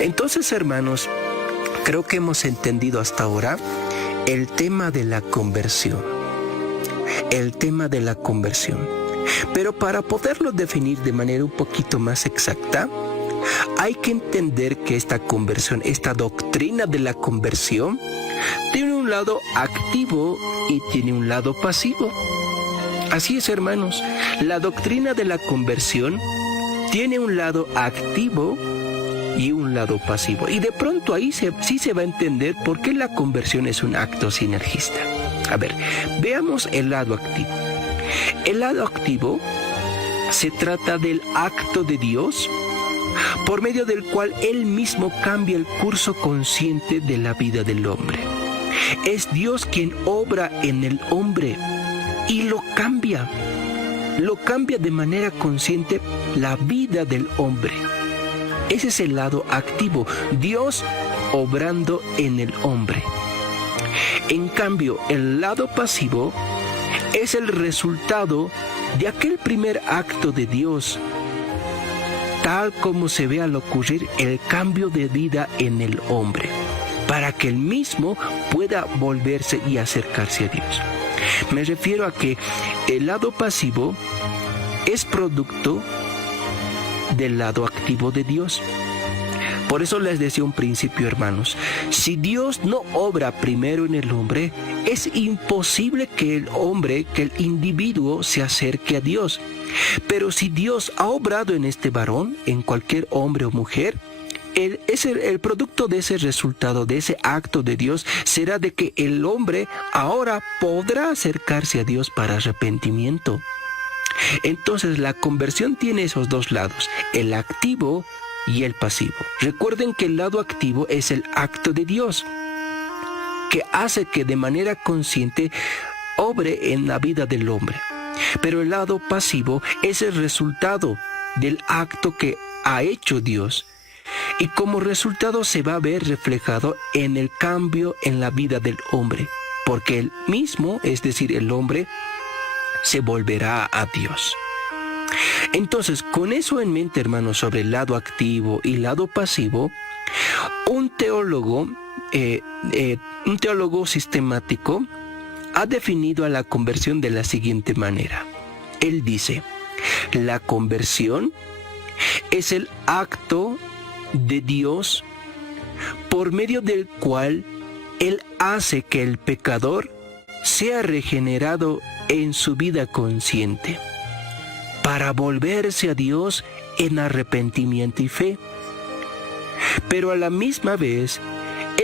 Entonces, hermanos, creo que hemos entendido hasta ahora el tema de la conversión. El tema de la conversión. Pero para poderlo definir de manera un poquito más exacta, hay que entender que esta conversión, esta doctrina de la conversión, tiene un lado activo y tiene un lado pasivo. Así es, hermanos, la doctrina de la conversión tiene un lado activo y un lado pasivo. Y de pronto ahí sí se va a entender por qué la conversión es un acto sinergista. A ver, veamos el lado activo. El lado activo se trata del acto de Dios por medio del cual Él mismo cambia el curso consciente de la vida del hombre. Es Dios quien obra en el hombre y lo cambia de manera consciente la vida del hombre. Ese es el lado activo, Dios obrando en el hombre. En cambio, el lado pasivo es el resultado de aquel primer acto de Dios, tal como se ve al ocurrir el cambio de vida en el hombre, para que él mismo pueda volverse y acercarse a Dios. Me refiero a que el lado pasivo es producto del lado activo de Dios. Por eso les decía un principio, hermanos, si Dios no obra primero en el hombre, es imposible que el individuo se acerque a Dios. Pero si Dios ha obrado en este varón, en cualquier hombre o mujer, el producto de ese resultado, de ese acto de Dios, será de que el hombre ahora podrá acercarse a Dios para arrepentimiento. Entonces la conversión tiene esos dos lados, el activo y el pasivo. Recuerden que el lado activo es el acto de Dios, que hace que de manera consciente obre en la vida del hombre. Pero el lado pasivo es el resultado del acto que ha hecho Dios. Y como resultado se va a ver reflejado en el cambio en la vida del hombre, porque él mismo, es decir, el hombre, se volverá a Dios. Entonces, con eso en mente, hermanos, sobre el lado activo y lado pasivo, un teólogo sistemático ha definido a la conversión de la siguiente manera. Él dice, la conversión es el acto de Dios por medio del cual Él hace que el pecador sea regenerado en su vida consciente para volverse a Dios en arrepentimiento y fe. Pero a la misma vez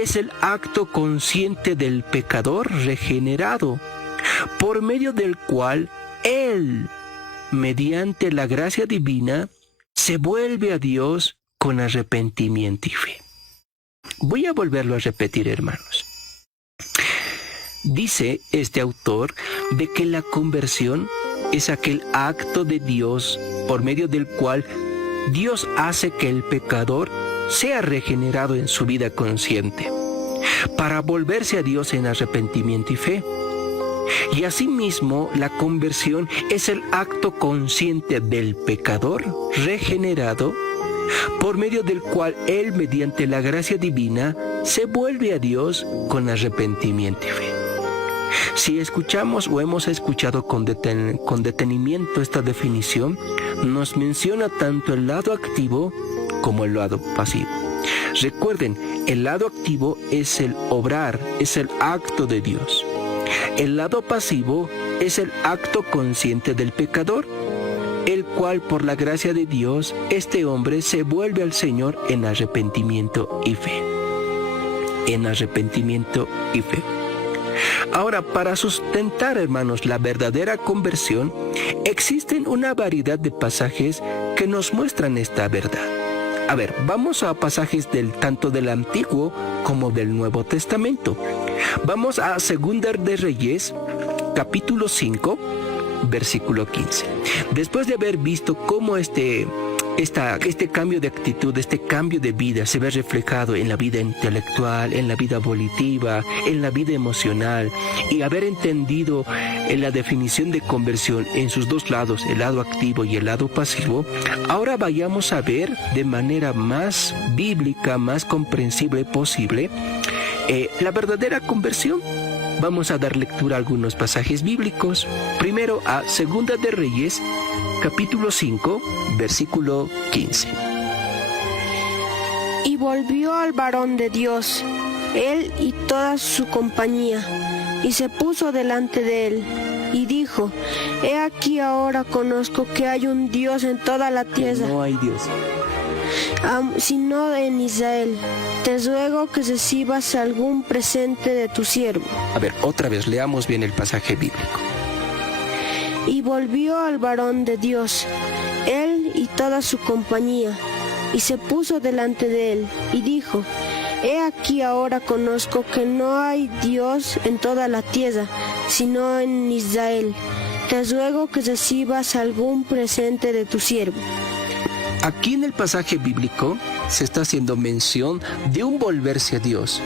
es el acto consciente del pecador regenerado, por medio del cual Él, mediante la gracia divina, se vuelve a Dios con arrepentimiento y fe. Voy a volverlo a repetir, hermanos. Dice este autor de que la conversión es aquel acto de Dios por medio del cual Dios hace que el pecador sea regenerado en su vida consciente para volverse a Dios en arrepentimiento y fe. Y asimismo, la conversión es el acto consciente del pecador regenerado por medio del cual él, mediante la gracia divina, se vuelve a Dios con arrepentimiento y fe. Si escuchamos o hemos escuchado con detenimiento esta definición, nos menciona tanto el lado activo como el lado pasivo. Recuerden, el lado activo es el obrar, es el acto de Dios. El lado pasivo es el acto consciente del pecador, el cual por la gracia de Dios, este hombre se vuelve al Señor en arrepentimiento y fe. En arrepentimiento y fe. Ahora, para sustentar, hermanos, la verdadera conversión, existen una variedad de pasajes que nos muestran esta verdad. A ver, vamos a pasajes tanto del Antiguo como del Nuevo Testamento. Vamos a Segunda de Reyes, capítulo 5, versículo 15. Después de haber visto cómo este cambio de actitud, este cambio de vida se ve reflejado en la vida intelectual, en la vida volitiva, en la vida emocional, y haber entendido en la definición de conversión en sus dos lados, el lado activo y el lado pasivo, ahora vayamos a ver de manera más bíblica, más comprensible posible, la verdadera conversión. Vamos a dar lectura a algunos pasajes bíblicos. Primero a Segunda de Reyes, capítulo 5, versículo 15. Y volvió al varón de Dios, él y toda su compañía, y se puso delante de él, y dijo: He aquí ahora conozco que hay un Dios en toda la tierra, No hay Dios. sino en Israel. Te ruego que recibas algún presente de tu siervo. A ver, otra vez, leamos bien el pasaje bíblico. Y volvió al varón de Dios, él y toda su compañía, y se puso delante de él, y dijo: He aquí ahora conozco que no hay Dios en toda la tierra, sino en Israel. Te ruego que recibas algún presente de tu siervo. Aquí en el pasaje bíblico se está haciendo mención de un volverse a Dios,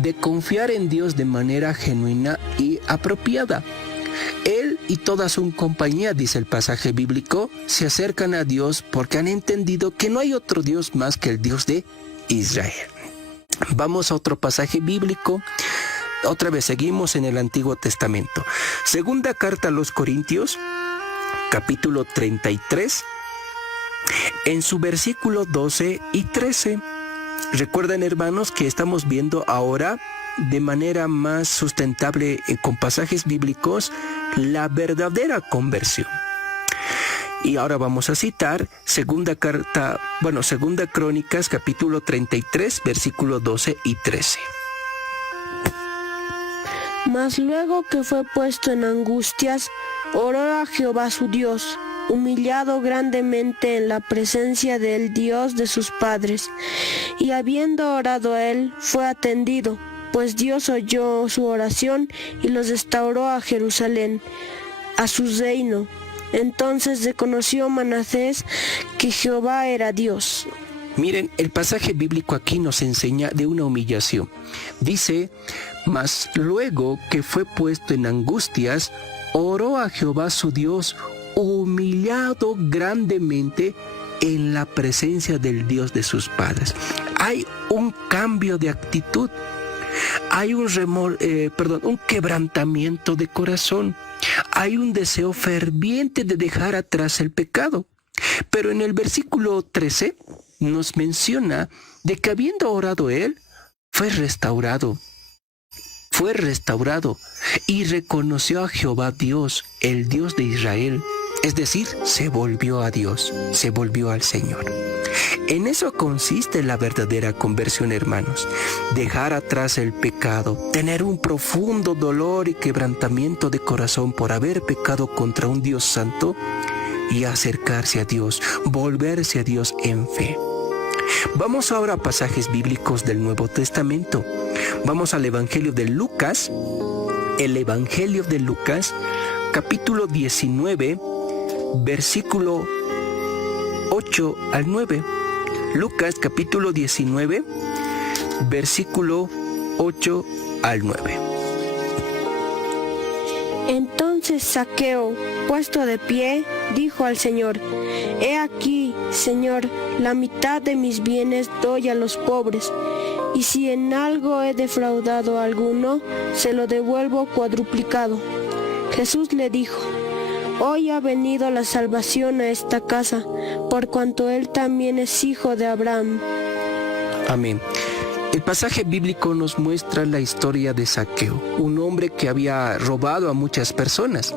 de confiar en Dios de manera genuina y apropiada. Él y toda su compañía, dice el pasaje bíblico, se acercan a Dios porque han entendido que no hay otro Dios más que el Dios de Israel. Vamos a otro pasaje bíblico. Otra vez seguimos en el Antiguo Testamento. Segunda carta a los Corintios, capítulo 33, en su versículo 12 y 13. Recuerden, hermanos, que estamos viendo ahora de manera más sustentable con pasajes bíblicos la verdadera conversión. Y ahora vamos a citar Segunda Crónicas, capítulo 33, versículo 12 y 13. Mas luego que fue puesto en angustias, oró a Jehová su Dios, humillado grandemente en la presencia del Dios de sus padres. Y habiendo orado a él, fue atendido, pues Dios oyó su oración y los restauró a Jerusalén, a su reino. Entonces reconoció Manasés que Jehová era Dios. Miren, el pasaje bíblico aquí nos enseña de una humillación. Dice: mas luego que fue puesto en angustias, oró a Jehová su Dios, humillado grandemente en la presencia del Dios de sus padres. Hay un cambio de actitud. Hay un quebrantamiento de corazón. Hay un deseo ferviente de dejar atrás el pecado. Pero en el versículo 13 nos menciona de que habiendo orado él, fue restaurado y reconoció a Jehová Dios, el Dios de Israel. Es decir, se volvió a Dios, se volvió al Señor. En eso consiste la verdadera conversión, hermanos. Dejar atrás el pecado, tener un profundo dolor y quebrantamiento de corazón por haber pecado contra un Dios santo y acercarse a Dios, volverse a Dios en fe. Vamos ahora a pasajes bíblicos del Nuevo Testamento. Vamos al Evangelio de Lucas, capítulo 19, versículo 8 al 9. Lucas capítulo 19, versículo 8 al 9. Entonces Zaqueo, puesto de pie, dijo al Señor: He aquí, Señor, la mitad de mis bienes doy a los pobres, y si en algo he defraudado a alguno, se lo devuelvo cuadruplicado. Jesús le dijo: Hoy ha venido la salvación a esta casa, por cuanto él también es hijo de Abraham. Amén. El pasaje bíblico nos muestra la historia de Zaqueo, un hombre que había robado a muchas personas.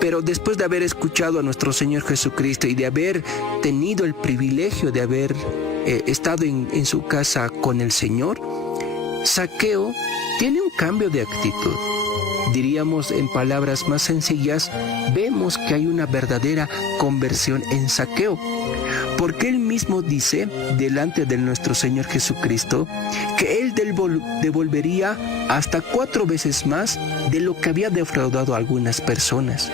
Pero después de haber escuchado a nuestro Señor Jesucristo y de haber tenido el privilegio de haber estado en su casa con el Señor, Zaqueo tiene un cambio de actitud. Diríamos en palabras más sencillas, vemos que hay una verdadera conversión en Zaqueo. Porque él mismo dice, delante de nuestro Señor Jesucristo, que él devolvería hasta 4 veces más de lo que había defraudado a algunas personas.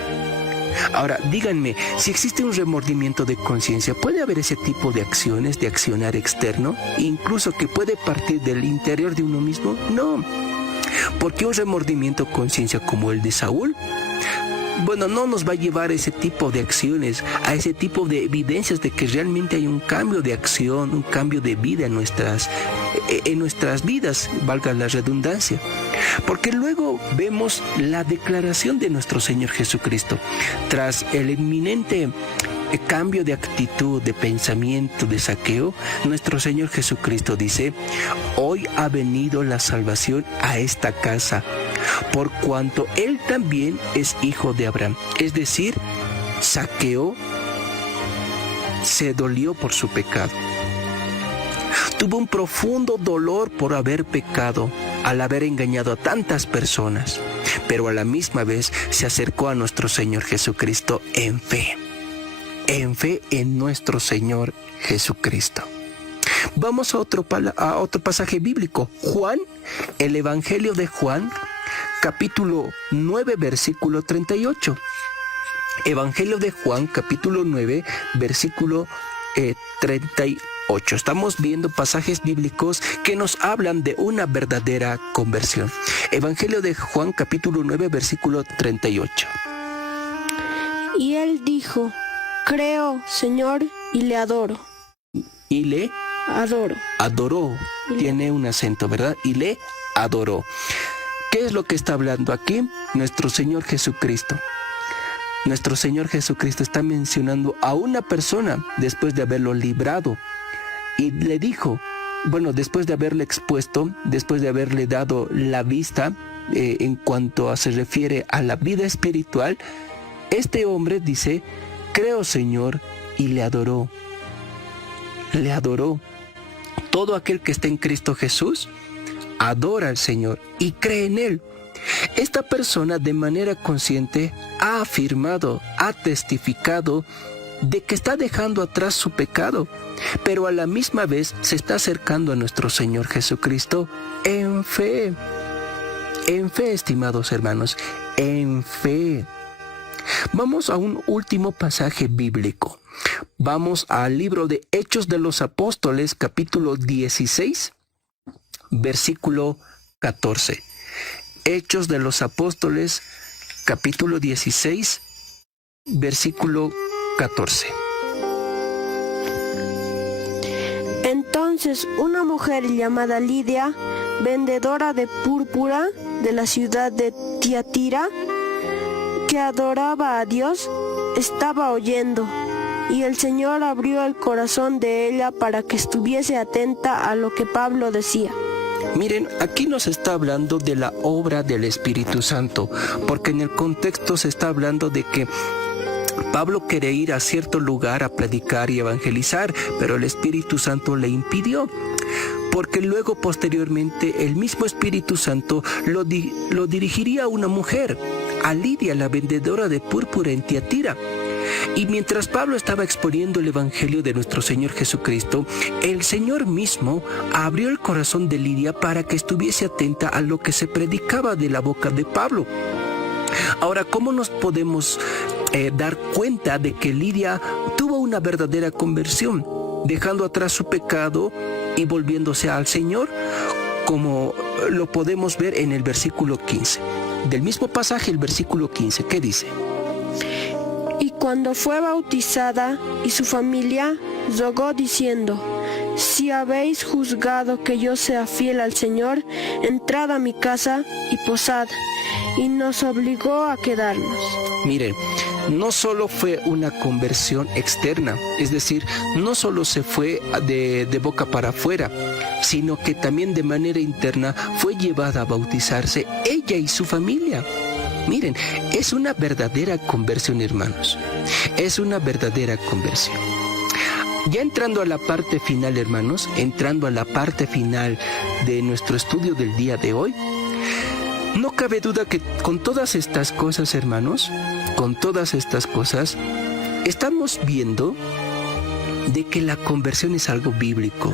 Ahora, díganme, si existe un remordimiento de conciencia, ¿puede haber ese tipo de acciones, de accionar externo, incluso que puede partir del interior de uno mismo? No, porque un remordimiento de conciencia como el de Saúl, bueno, no nos va a llevar a ese tipo de acciones, a ese tipo de evidencias de que realmente hay un cambio de acción, un cambio de vida en nuestras vidas, valga la redundancia. Porque luego vemos la declaración de nuestro Señor Jesucristo. Tras el inminente cambio de actitud, de pensamiento de Zaqueo, nuestro Señor Jesucristo dice: hoy ha venido la salvación a esta casa, por cuanto él también es hijo de Abraham. Es decir, Zaqueo se dolió por su pecado. Tuvo un profundo dolor por haber pecado, al haber engañado a tantas personas, pero a la misma vez se acercó a nuestro Señor Jesucristo en fe en nuestro Señor Jesucristo. Vamos a otro pasaje bíblico. Juan, el Evangelio de Juan, capítulo 9, versículo 38. Evangelio de Juan, capítulo 9, versículo 38. Estamos viendo pasajes bíblicos que nos hablan de una verdadera conversión. Evangelio de Juan, capítulo 9, versículo 38. Y él dijo: creo, Señor, y le adoro. Y le adoró. Tiene un acento, ¿verdad? Y le adoró. ¿Qué es lo que está hablando aquí? Nuestro Señor Jesucristo. Nuestro Señor Jesucristo está mencionando a una persona después de haberlo librado. Y le dijo, bueno, después de haberle expuesto, después de haberle dado la vista, en cuanto se refiere a la vida espiritual, este hombre dice: creo, Señor, y le adoró. Le adoró. Todo aquel que está en Cristo Jesús adora al Señor y cree en Él. Esta persona de manera consciente ha afirmado, ha testificado de que está dejando atrás su pecado, pero a la misma vez se está acercando a nuestro Señor Jesucristo en fe. En fe, estimados hermanos, en fe. Vamos a un último pasaje bíblico. Vamos al libro de Hechos de los Apóstoles, capítulo 16, versículo 14. Hechos de los Apóstoles, capítulo 16, versículo 14. Entonces una mujer llamada Lidia, vendedora de púrpura de la ciudad de Tiatira, que adoraba a Dios, estaba oyendo, y el Señor abrió el corazón de ella para que estuviese atenta a lo que Pablo decía. Miren, aquí nos está hablando de la obra del Espíritu Santo, porque en el contexto se está hablando de que Pablo quiere ir a cierto lugar a predicar y evangelizar, pero el Espíritu Santo le impidió, porque luego posteriormente el mismo Espíritu Santo lo dirigiría a una mujer, a Lidia, la vendedora de púrpura en Tiatira. Y mientras Pablo estaba exponiendo el Evangelio de nuestro Señor Jesucristo, el Señor mismo abrió el corazón de Lidia para que estuviese atenta a lo que se predicaba de la boca de Pablo. Ahora, ¿cómo nos podemos dar cuenta de que Lidia tuvo una verdadera conversión, dejando atrás su pecado y volviéndose al Señor? Como lo podemos ver en el versículo 15. Del mismo pasaje, el versículo 15, ¿qué dice? Y cuando fue bautizada y su familia, rogó diciendo: si habéis juzgado que yo sea fiel al Señor, entrad a mi casa y posad. Y nos obligó a quedarnos. Miren, no solo fue una conversión externa, es decir, no solo se fue de boca para afuera, sino que también de manera interna fue llevada a bautizarse ella y su familia. Miren, es una verdadera conversión, hermanos. Es una verdadera conversión. Ya entrando a la parte final, hermanos, entrando a la parte final de nuestro estudio del día de hoy, No cabe duda que con todas estas cosas, hermanos, con todas estas cosas, estamos viendo de que la conversión es algo bíblico.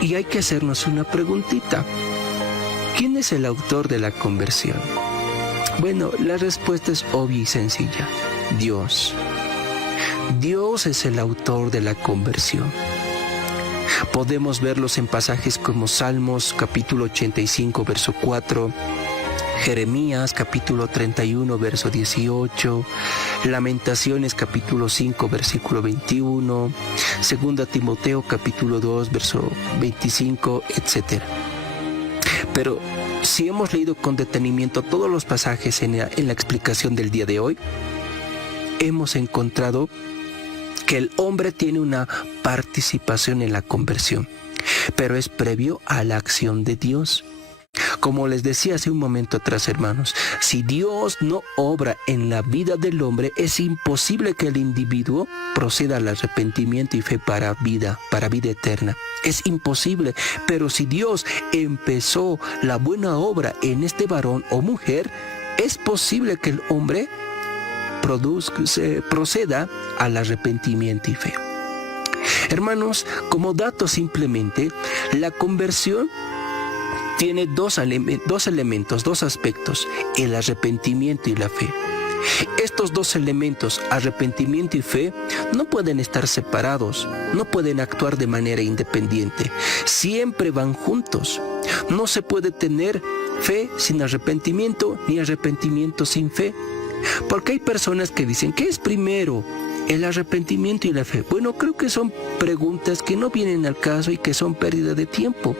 Y hay que hacernos una preguntita. ¿Quién es el autor de la conversión? Bueno, la respuesta es obvia y sencilla. Dios. Dios es el autor de la conversión. Podemos verlos en pasajes como Salmos capítulo 85, verso 4, Jeremías capítulo 31, verso 18, Lamentaciones capítulo 5, versículo 21, 2 Timoteo capítulo 2, verso 25, etc. Pero si hemos leído con detenimiento todos los pasajes en la explicación del día de hoy, hemos encontrado que el hombre tiene una participación en la conversión, pero es previo a la acción de Dios. Como les decía hace un momento atrás, hermanos, si Dios no obra en la vida del hombre, es imposible que el individuo proceda al arrepentimiento y fe para vida eterna. Es imposible, pero si Dios empezó la buena obra en este varón o mujer, es posible que el hombre proceda al arrepentimiento y fe. Hermanos, como dato simplemente, la conversión tiene dos elementos, dos aspectos, el arrepentimiento y la fe. Estos dos elementos, arrepentimiento y fe, no pueden estar separados, no pueden actuar de manera independiente, siempre van juntos. No se puede tener fe sin arrepentimiento, ni arrepentimiento sin fe. Porque hay personas que dicen, ¿qué es primero? ¿El arrepentimiento y la fe? Bueno, creo que son preguntas que no vienen al caso y que son pérdida de tiempo.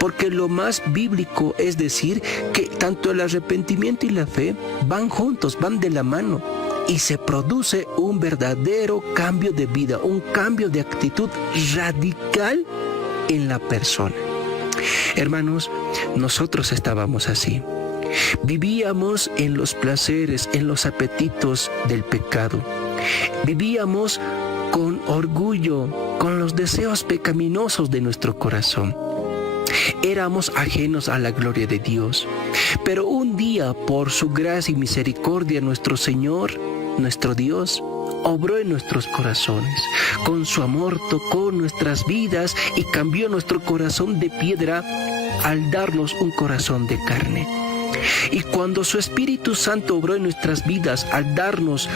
Porque lo más bíblico es decir que tanto el arrepentimiento y la fe van juntos, van de la mano. Y se produce un verdadero cambio de vida, un cambio de actitud radical en la persona. Hermanos, nosotros estábamos así. Vivíamos en los placeres, en los apetitos del pecado. Vivíamos con orgullo, con los deseos pecaminosos de nuestro corazón. Éramos ajenos a la gloria de Dios. Pero un día, por su gracia y misericordia, nuestro Señor, nuestro Dios, obró en nuestros corazones. Con su amor tocó nuestras vidas y cambió nuestro corazón de piedra al darnos un corazón de carne. Y cuando su Espíritu Santo obró en nuestras vidas al darnos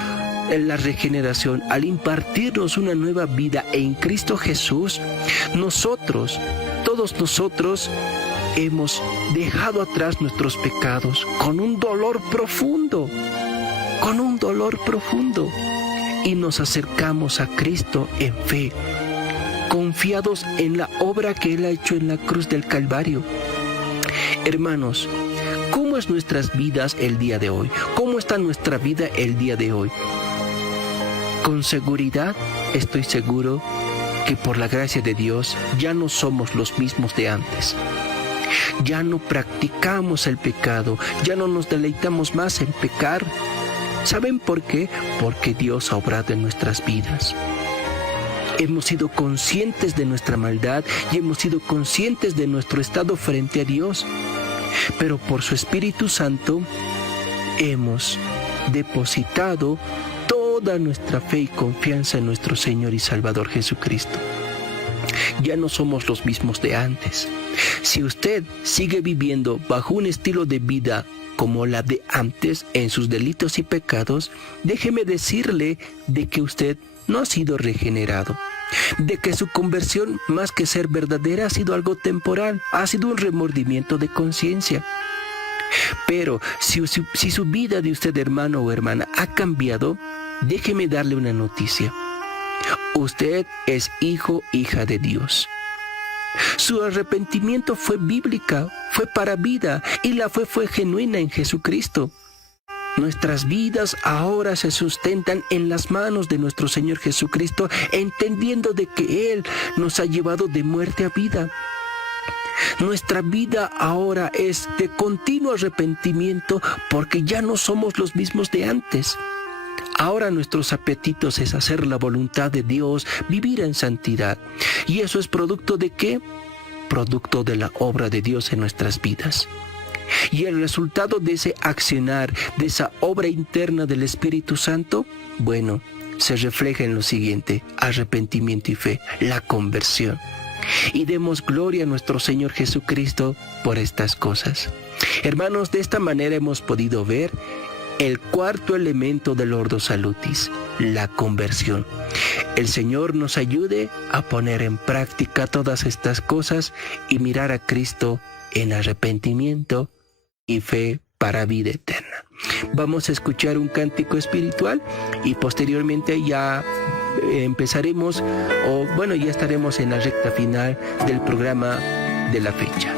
la regeneración, al impartirnos una nueva vida en Cristo Jesús, todos nosotros hemos dejado atrás nuestros pecados con un dolor profundo, y nos acercamos a Cristo en fe, confiados en la obra que Él ha hecho en la cruz del Calvario. Hermanos, ¿cómo es nuestras vidas el día de hoy? ¿Cómo está nuestra vida el día de hoy? Con seguridad estoy seguro que por la gracia de Dios ya no somos los mismos de antes. Ya no practicamos el pecado, ya no nos deleitamos más en pecar. ¿Saben por qué? Porque Dios ha obrado en nuestras vidas. Hemos sido conscientes de nuestra maldad y hemos sido conscientes de nuestro estado frente a Dios. Pero por su Espíritu Santo hemos depositado toda nuestra fe y confianza en nuestro Señor y Salvador Jesucristo. Ya no somos los mismos de antes. Si usted sigue viviendo bajo un estilo de vida como la de antes en sus delitos y pecados, déjeme decirle de que usted no ha sido regenerado, de que su conversión, más que ser verdadera, ha sido algo temporal, ha sido un remordimiento de conciencia. Pero si su vida de usted, hermano o hermana, ha cambiado, déjeme darle una noticia. Usted es hijo, hija de Dios. Su arrepentimiento fue bíblica, fue para vida, y la fe fue genuina en Jesucristo. Nuestras vidas ahora se sustentan en las manos de nuestro Señor Jesucristo, entendiendo de que Él nos ha llevado de muerte a vida. Nuestra vida ahora es de continuo arrepentimiento porque ya no somos los mismos de antes. Ahora nuestros apetitos es hacer la voluntad de Dios, vivir en santidad. ¿Y eso es producto de qué? Producto de la obra de Dios en nuestras vidas. Y el resultado de ese accionar, de esa obra interna del Espíritu Santo, bueno, se refleja en lo siguiente: arrepentimiento y fe, la conversión. Y demos gloria a nuestro Señor Jesucristo por estas cosas. Hermanos, de esta manera hemos podido ver el cuarto elemento del Ordo Salutis, la conversión. El Señor nos ayude a poner en práctica todas estas cosas y mirar a Cristo en arrepentimiento y fe para vida eterna. Vamos a escuchar un cántico espiritual y posteriormente ya empezaremos, ya estaremos en la recta final del programa de la fecha.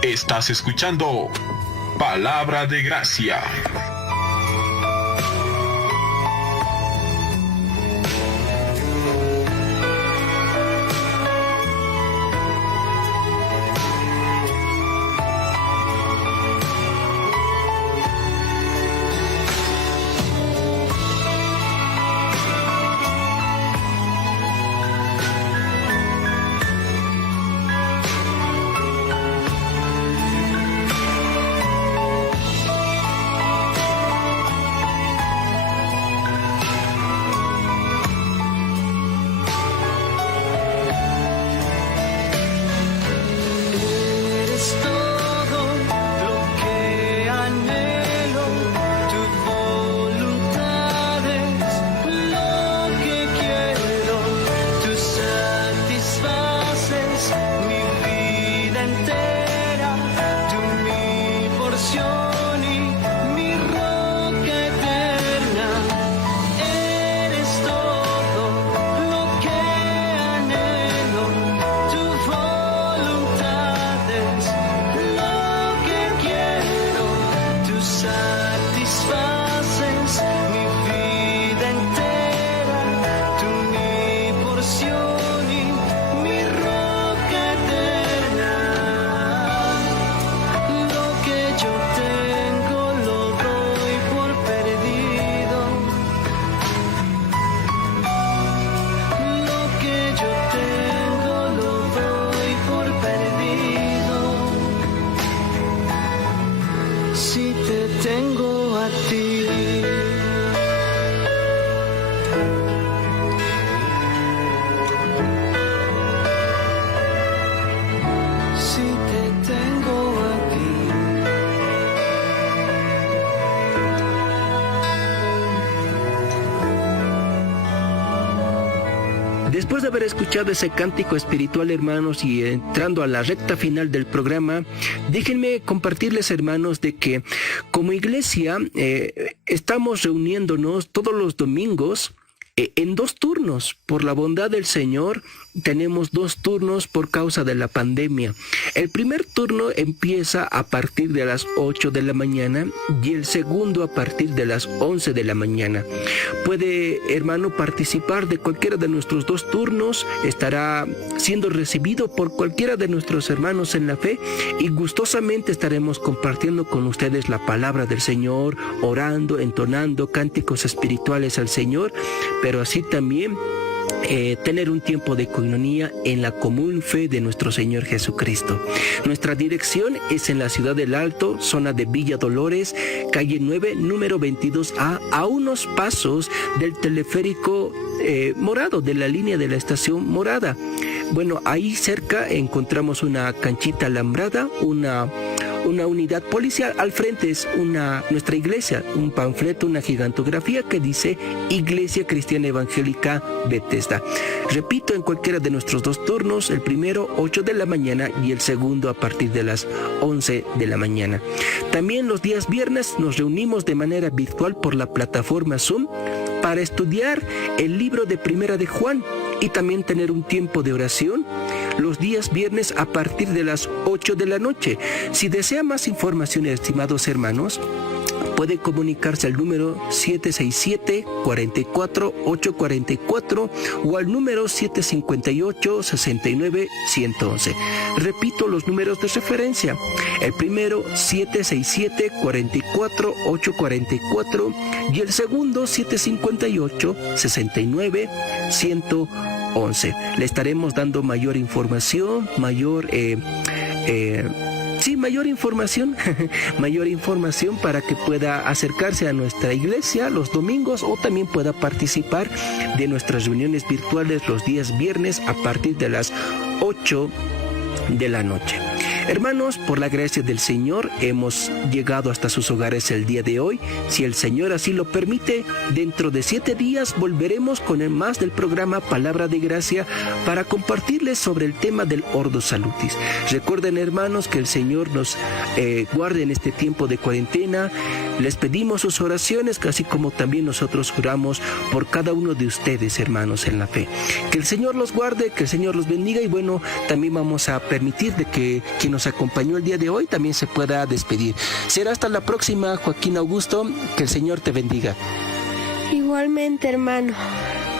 Estás escuchando Palabra de Gracia. te tengo a ti. Si te tengo a ti. Después de haber escuchado ese cántico espiritual, hermanos, y entrando a la recta final del programa, déjenme compartirles, hermanos, de que como iglesia estamos reuniéndonos todos los domingos en 2 turnos. Por la bondad del Señor, tenemos 2 turnos por causa de la pandemia. El primer turno empieza a partir de las 8 de la mañana y el segundo a partir de las 11 de la mañana. Puede, hermano, participar de cualquiera de nuestros 2 turnos. Estará siendo recibido por cualquiera de nuestros hermanos en la fe y gustosamente estaremos compartiendo con ustedes la palabra del Señor, orando, entonando cánticos espirituales al Señor, pero así también tener un tiempo de coinonía en la común fe de nuestro Señor Jesucristo. Nuestra dirección es en la ciudad del Alto, zona de Villa Dolores, calle 9, número 22A, a unos pasos del teleférico morado, de la línea de la estación morada. Bueno, ahí cerca encontramos una canchita alambrada, una unidad policial. Al frente es nuestra iglesia, un panfleto, una gigantografía que dice Iglesia Cristiana Evangélica Bethesda. Repito, en cualquiera de nuestros 2 turnos, el primero 8 de la mañana y el segundo a partir de las 11 de la mañana. También los días viernes nos reunimos de manera virtual por la plataforma Zoom para estudiar el libro de Primera de Juan y también tener un tiempo de oración los días viernes a partir de las 8 de la noche. Si desea más información, estimados hermanos, puede comunicarse al número 767-44-844 o al número 758-69-111. Repito los números de referencia. El primero 767-44-844 y el segundo 758-69-111. Le estaremos dando mayor información, mayor información para que pueda acercarse a nuestra iglesia los domingos o también pueda participar de nuestras reuniones virtuales los días viernes a partir de las 8 de la noche. Hermanos, por la gracia del Señor hemos llegado hasta sus hogares el día de hoy. Si el Señor así lo permite, dentro de 7 días volveremos con el más del programa Palabra de Gracia para compartirles sobre el tema del Ordo Salutis. Recuerden, hermanos, que el Señor nos guarde en este tiempo de cuarentena. Les pedimos sus oraciones, así como también nosotros oramos por cada uno de ustedes, hermanos, en la fe. Que el Señor los guarde, que el Señor los bendiga y bueno, también vamos a permitir de que quien nos acompañó el día de hoy también se pueda despedir. Será hasta la próxima, Joaquín Augusto, que el Señor te bendiga. Igualmente, hermano.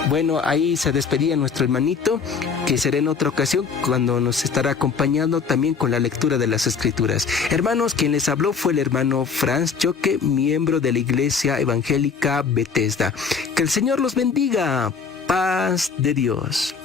Bueno, ahí se despedía nuestro hermanito, que será en otra ocasión cuando nos estará acompañando también con la lectura de las Escrituras. Hermanos, quien les habló fue el hermano Franz Choque, miembro de la Iglesia Evangélica Bethesda. Que el Señor los bendiga. Paz de Dios.